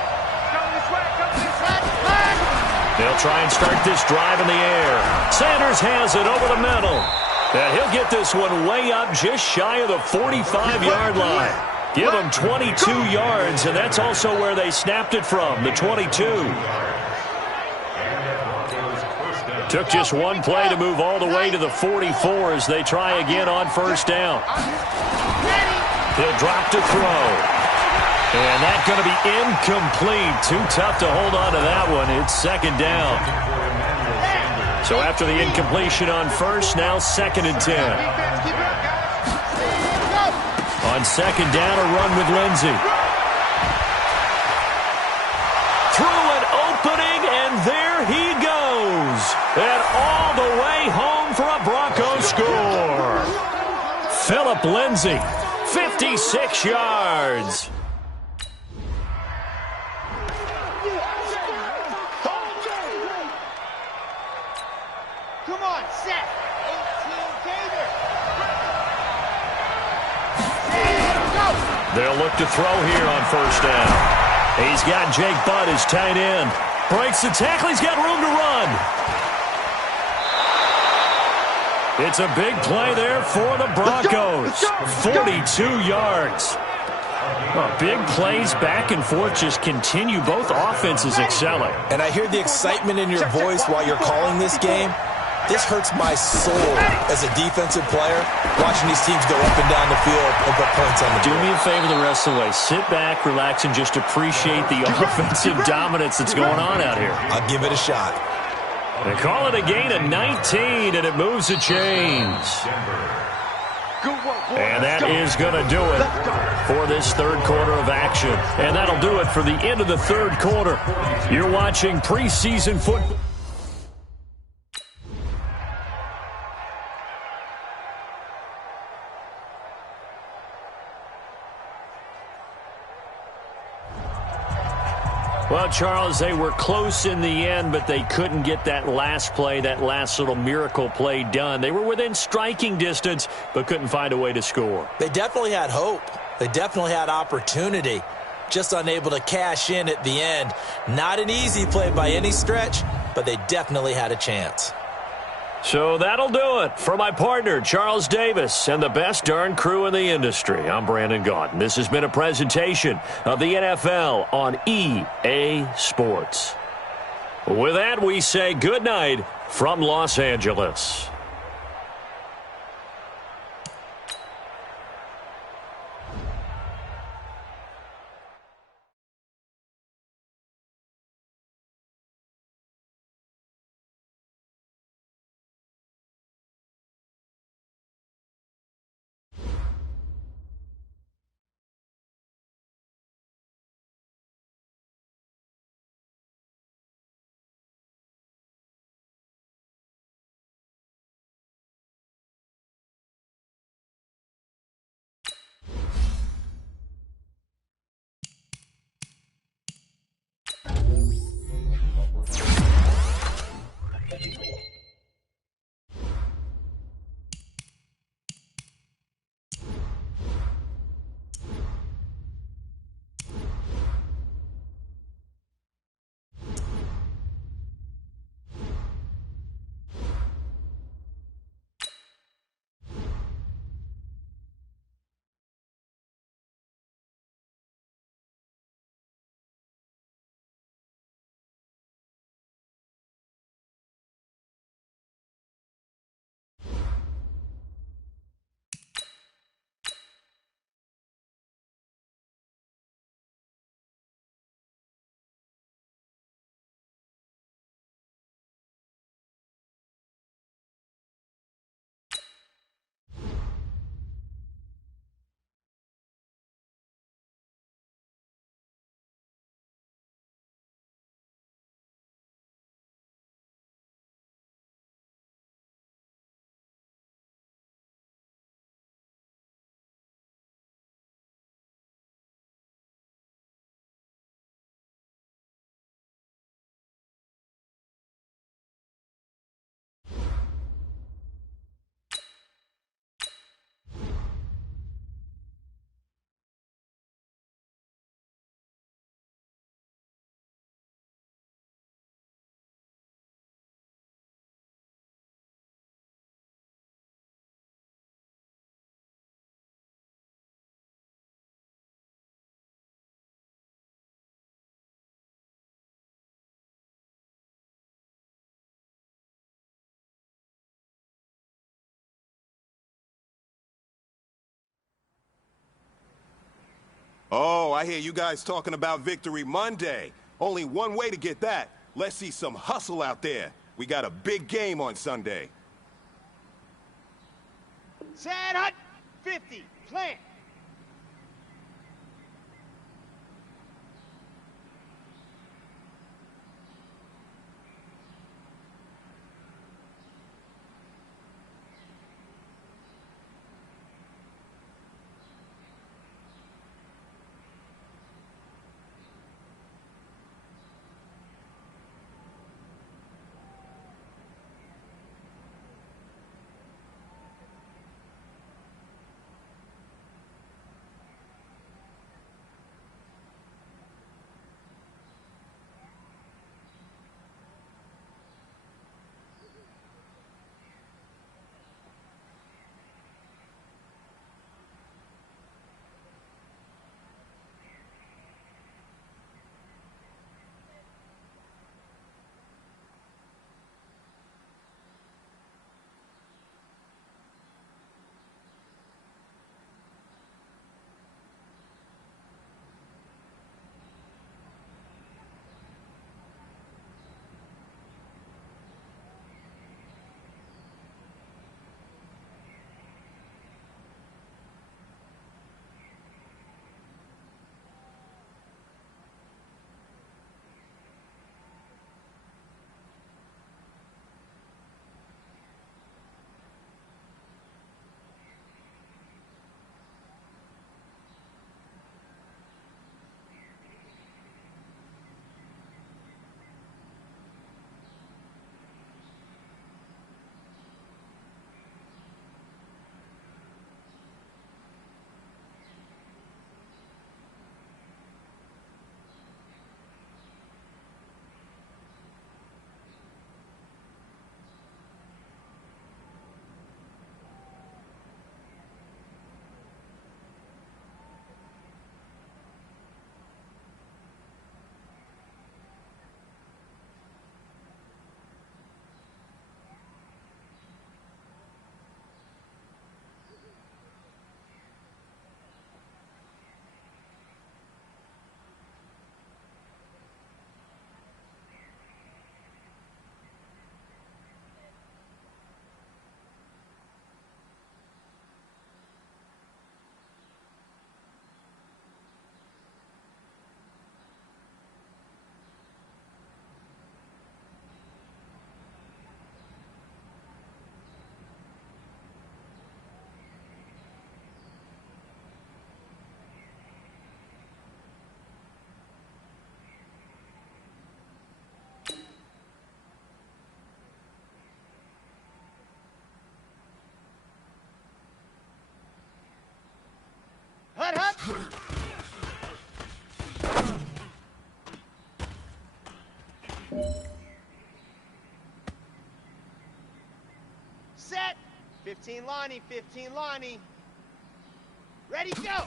They'll try and start this drive in the air. Sanders has it over the middle. And he'll get this one way up just shy of the 45-yard line. Give them 22 yards, and that's also where they snapped it from, the 22. Took just one play to move all the way to the 44 as they try again on 1st down. He'll drop to throw. And that's going to be incomplete. Too tough to hold on to that one. It's 2nd down. So after the incompletion on first, now 2nd and 10. On 2nd down, a run with Lindsey. Through an opening, and there he goes. And all the way home for a Broncos score. Phillip Lindsey, 56 yards. Come on, set. 18 Gator. They'll look to throw here on first down. He's got Jake Butt, his tight end. Breaks the tackle. He's got room to run. It's a big play there for the Broncos. 42 yards. Well, big plays back and forth just continue. Both offenses excelling. And I hear the excitement in your voice while you're calling this game. This hurts my soul as a defensive player, watching these teams go up and down the field and put points on the board. Do me a favor the rest of the way. Sit back, relax, and just appreciate the offensive dominance that's going on out here. I'll give it a shot. They call it a gain of 19, and it moves the chains. And that is going to do it for this third quarter of action. And that'll do it for the end of the third quarter. You're watching preseason football. Well, Charles, they were close in the end, but they couldn't get that last play, that last little miracle play done. They were within striking distance, but couldn't find a way to score. They definitely had hope. They definitely had opportunity. Just unable to cash in at the end. Not an easy play by any stretch, but they definitely had a chance. So that'll do it for my partner, Charles Davis, and the best darn crew in the industry. I'm Brandon Gaudin. This has been a presentation of the NFL on EA Sports. With that, we say good night from Los Angeles. Oh, I hear you guys talking about Victory Monday. Only one way to get that. Let's see some hustle out there. We got a big game on Sunday. Set hut, 50, plant. Hut, hut. Set. 15 Lonnie, 15 Lonnie. Ready, go.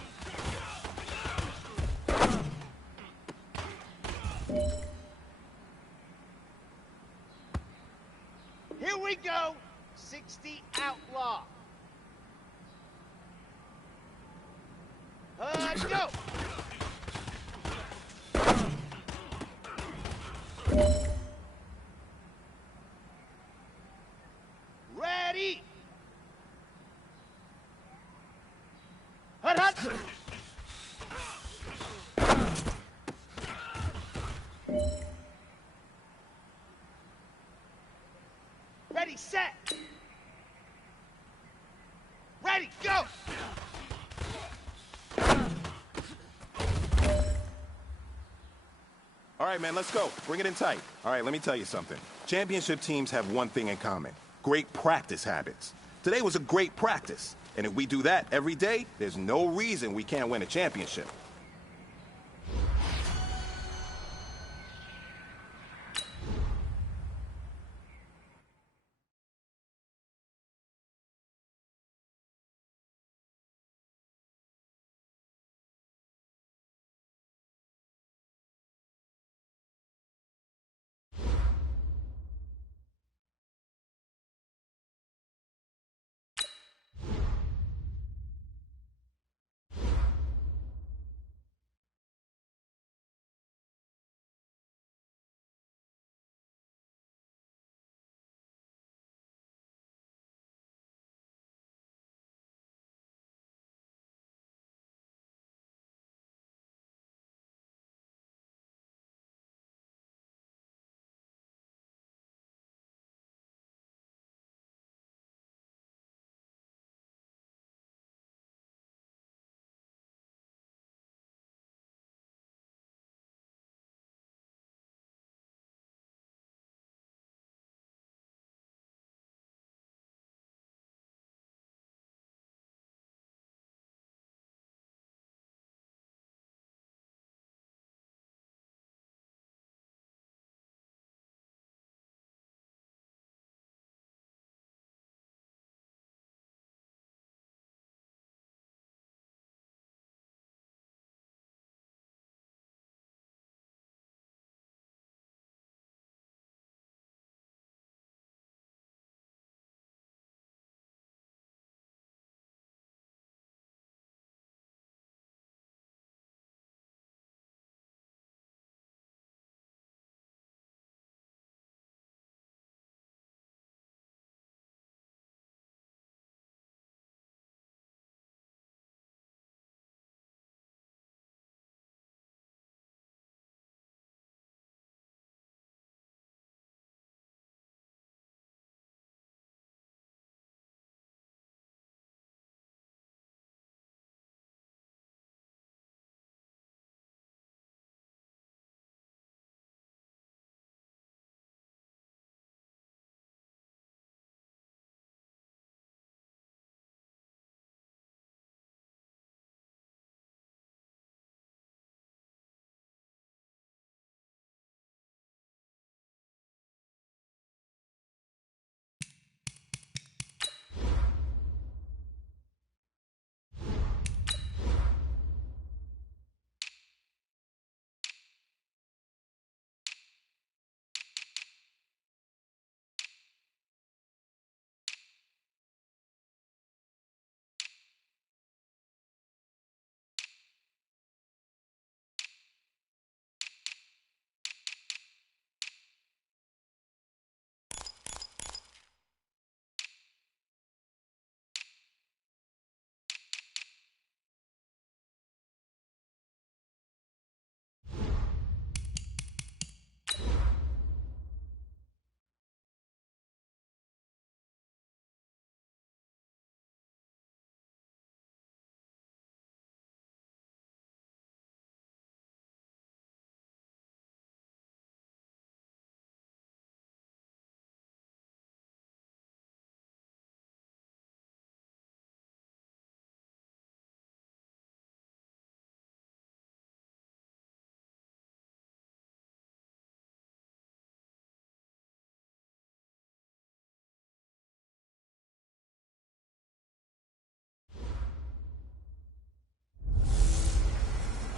Here we go. 60 outlaw. Go. Ready. Hut, hut. Ready, set. Ready, go. All right, man, let's go. Bring it in tight. All right, let me tell you something. Championship teams have one thing in common: great practice habits. Today was a great practice, and if we do that every day, there's no reason we can't win a championship.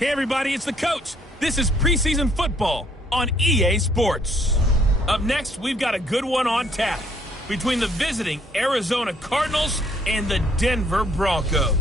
Hey, everybody, it's the coach. This is preseason football on EA Sports. Up next, we've got a good one on tap between the visiting Arizona Cardinals and the Denver Broncos.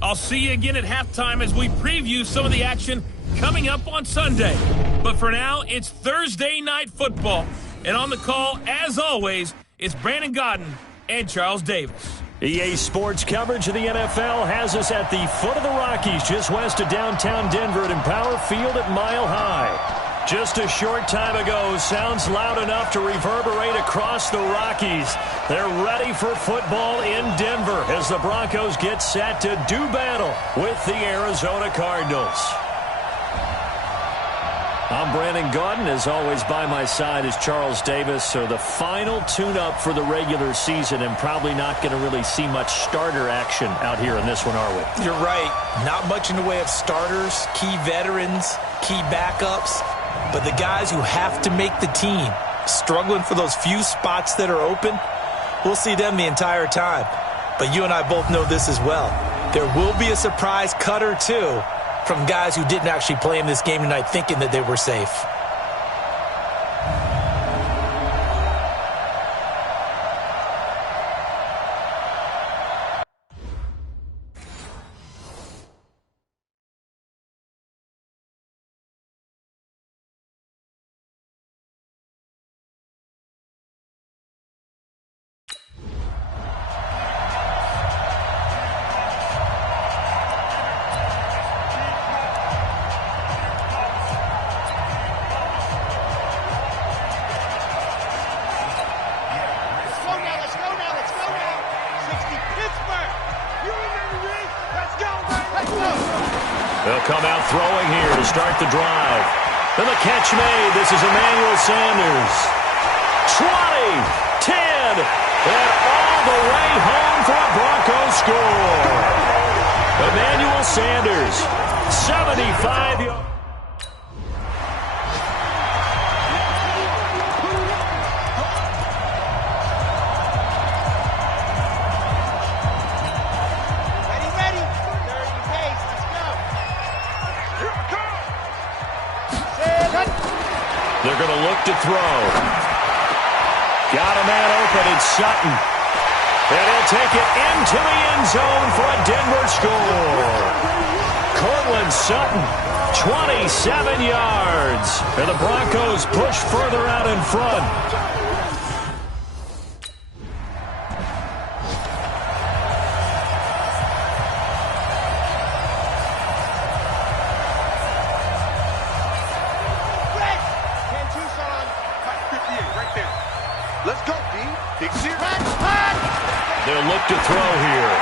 I'll see you again at halftime as we preview some of the action coming up on Sunday. But for now, it's Thursday Night Football. And on the call, as always, it's Brandon Godden and Charles Davis. EA Sports coverage of the NFL has us at the foot of the Rockies, just west of downtown Denver at Empower Field at Mile High. Just a short time ago, sounds loud enough to reverberate across the Rockies. They're ready for football in Denver as the Broncos get set to do battle with the Arizona Cardinals. I'm Brandon Godden. As always, by my side is Charles Davis. So the final tune-up for the regular season, and probably not going to really see much starter action out here in this one, are we? You're right. Not much in the way of starters, key veterans, key backups. But the guys who have to make the team, struggling for those few spots that are open, we'll see them the entire time. But you and I both know this as well. There will be a surprise cut or two from guys who didn't actually play in this game tonight thinking that they were safe. They'll come out throwing here to start the drive. And the catch made. This is Emmanuel Sanders. 20, 10, and all the way home for a Broncos score. Emmanuel Sanders, 75 yards. They're going to look to throw. Got a man open, it's Sutton. And he'll take it into the end zone for a Denver score. Cortland Sutton, 27 yards. And the Broncos push further out in front. They'll look to throw here.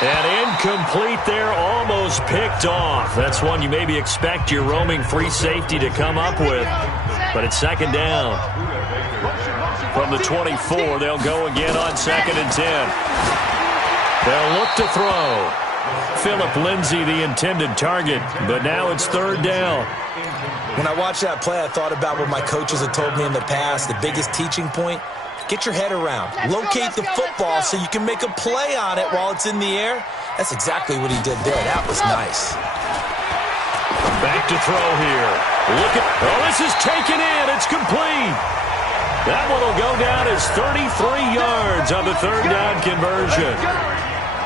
And incomplete there, almost picked off. That's one you maybe expect your roaming free safety to come up with. But it's second down. From the 24, they'll go again on 2nd and 10. They'll look to throw. Philip Lindsay, the intended target. But now it's 3rd down. When I watched that play, I thought about what my coaches had told me in the past. The biggest teaching point, get your head around. Locate the football so you can make a play on it while it's in the air. That's exactly what he did there. That was nice. Back to throw here. Look at, this is taken in. It's complete. That one will go down as 33 yards on the 3rd down conversion.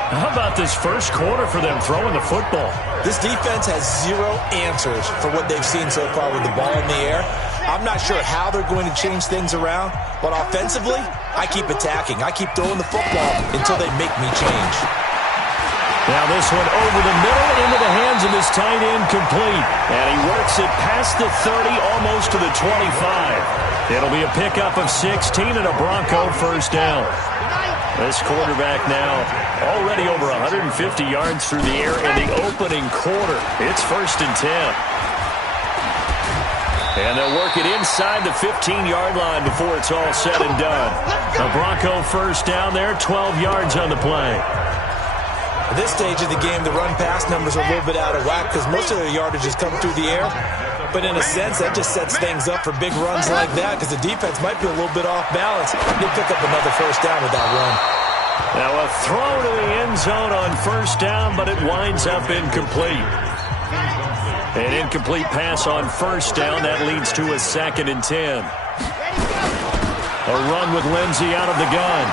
How about this first quarter for them throwing the football? This defense has zero answers for what they've seen so far with the ball in the air. I'm not sure how they're going to change things around, but offensively, I keep attacking. I keep throwing the football until they make me change. Now this one over the middle into the hands of his tight end, complete. And he works it past the 30, almost to the 25. It'll be a pickup of 16 and a Bronco first down. This quarterback now already over 150 yards through the air in the opening quarter. It's 1st and 10. And they'll work it inside the 15-yard line before it's all said and done. A Bronco first down there, 12 yards on the play. At this stage of the game, the run-pass numbers are a little bit out of whack because most of their yardage has come through the air. But in a sense, that just sets things up for big runs like that because the defense might be a little bit off balance. They'll pick up another first down with that run. Now a throw to the end zone on first down, but it winds up incomplete. An incomplete pass on first down. That leads to a 2nd and 10. A run with Lindsey out of the gun.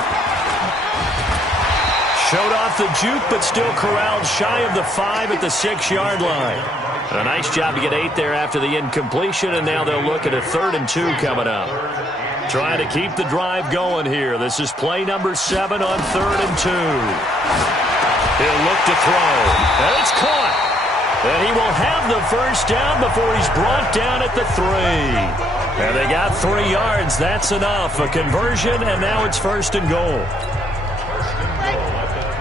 Showed off the juke, but still corralled shy of the 5 at the 6-yard line. A nice job to get 8 there after the incompletion, and now they'll look at a 3rd and 2 coming up. Trying to keep the drive going here. This is play number 7 on 3rd and 2. He'll look to throw, and it's caught. And he will have the first down before he's brought down at the 3. And they got 3 yards. That's enough. A conversion, and now it's 1st and goal.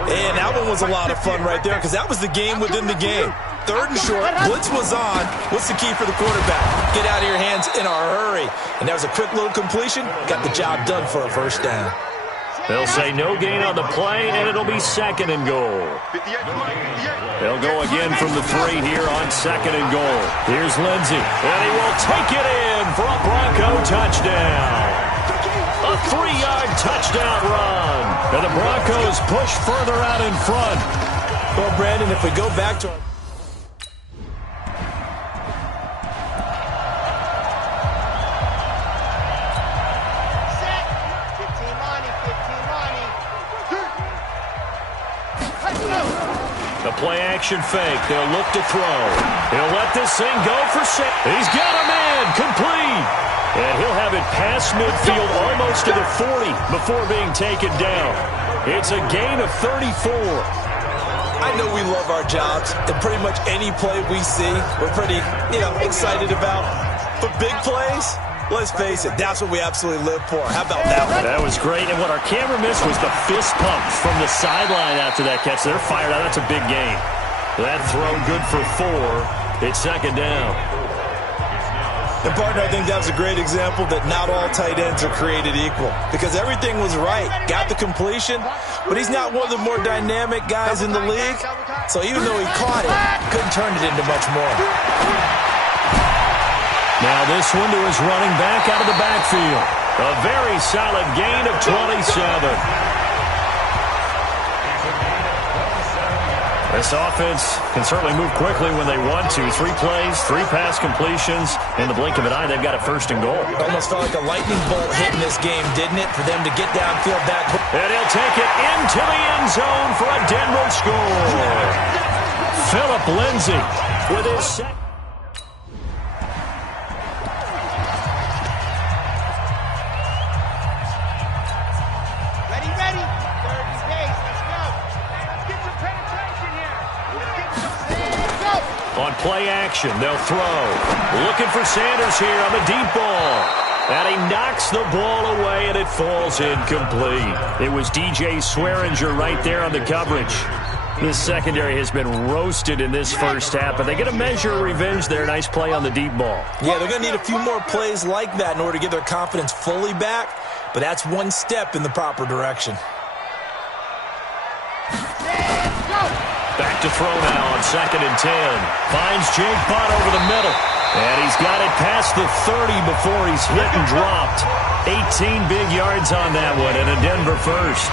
And that one was a lot of fun right there because that was the game within the game. 3rd and short, blitz was on. What's the key for the quarterback? Get out of your hands in a hurry. And that was a quick little completion. Got the job done for a first down. They'll say no gain on the play, and it'll be 2nd and goal. They'll go again from the 3 here on 2nd and goal. Here's Lindsey, and he will take it in for a Bronco touchdown. A 3-yard touchdown run. And the Broncos push further out in front. Well, Brandon, if we go back to... The play-action fake. They'll look to throw. He'll let this thing go for 6. He's got a man. Complete. And he'll have it past midfield almost to the 40 before being taken down. It's a gain of 34. I know we love our jobs, and pretty much any play we see, we're pretty, excited about. But big plays, let's face it, that's what we absolutely live for. How about that one? That was great, and what our camera missed was the fist pumps from the sideline after that catch. They're fired out. That's a big gain. That throw good for 4. It's 2nd down. And, partner, I think that was a great example that not all tight ends are created equal because everything was right. Got the completion, but he's not one of the more dynamic guys in the league. So even though he caught it, couldn't turn it into much more. Now this one to his running back out of the backfield. A very solid gain of 27. This offense can certainly move quickly when they want to. 3 plays, 3 pass completions. In the blink of an eye, they've got a 1st and goal. It almost felt like a lightning bolt hitting this game, didn't it? For them to get downfield that quick. And he'll take it into the end zone for a Denver score. Philip Lindsey with his second. On play action, they'll throw. Looking for Sanders here on the deep ball. And he knocks the ball away, and it falls incomplete. It was DJ Swearinger right there on the coverage. This secondary has been roasted in this first half, but they get a measure of revenge there. Nice play on the deep ball. Yeah, they're going to need a few more plays like that in order to get their confidence fully back, but that's one step in the proper direction. Back to throw now on 2nd and 10. Finds Jake Butt over the middle. And he's got it past the 30 before he's hit and dropped. 18 big yards on that one, and a Denver first.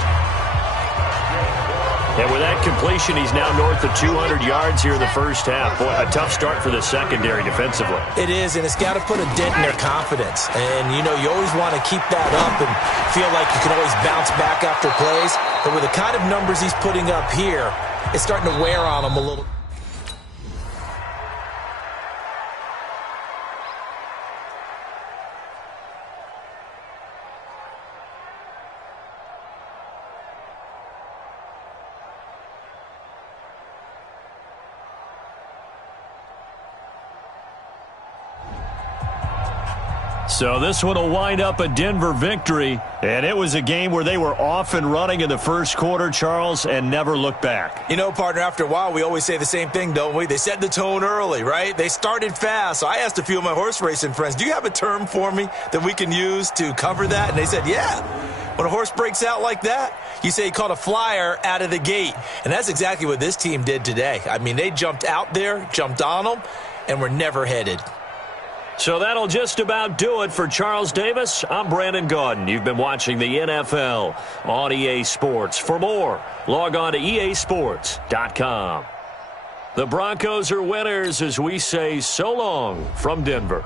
And with that completion, he's now north of 200 yards here in the first half. Boy, a tough start for the secondary defensively. It is, and it's got to put a dent in their confidence. And, you always want to keep that up and feel like you can always bounce back after plays. But with the kind of numbers he's putting up here, it's starting to wear on him a little. So this one will wind up a Denver victory, and it was a game where they were off and running in the first quarter, Charles, and never looked back. Partner, after a while, we always say the same thing, don't we? They set the tone early, right? They started fast. So I asked a few of my horse racing friends, do you have a term for me that we can use to cover that? And they said, yeah. When a horse breaks out like that, you say he caught a flyer out of the gate. And that's exactly what this team did today. I mean, they jumped out there, jumped on them, and were never headed. So that'll just about do it for Charles Davis. I'm Brandon Gaudin. You've been watching the NFL on EA Sports. For more, log on to easports.com. The Broncos are winners as we say so long from Denver.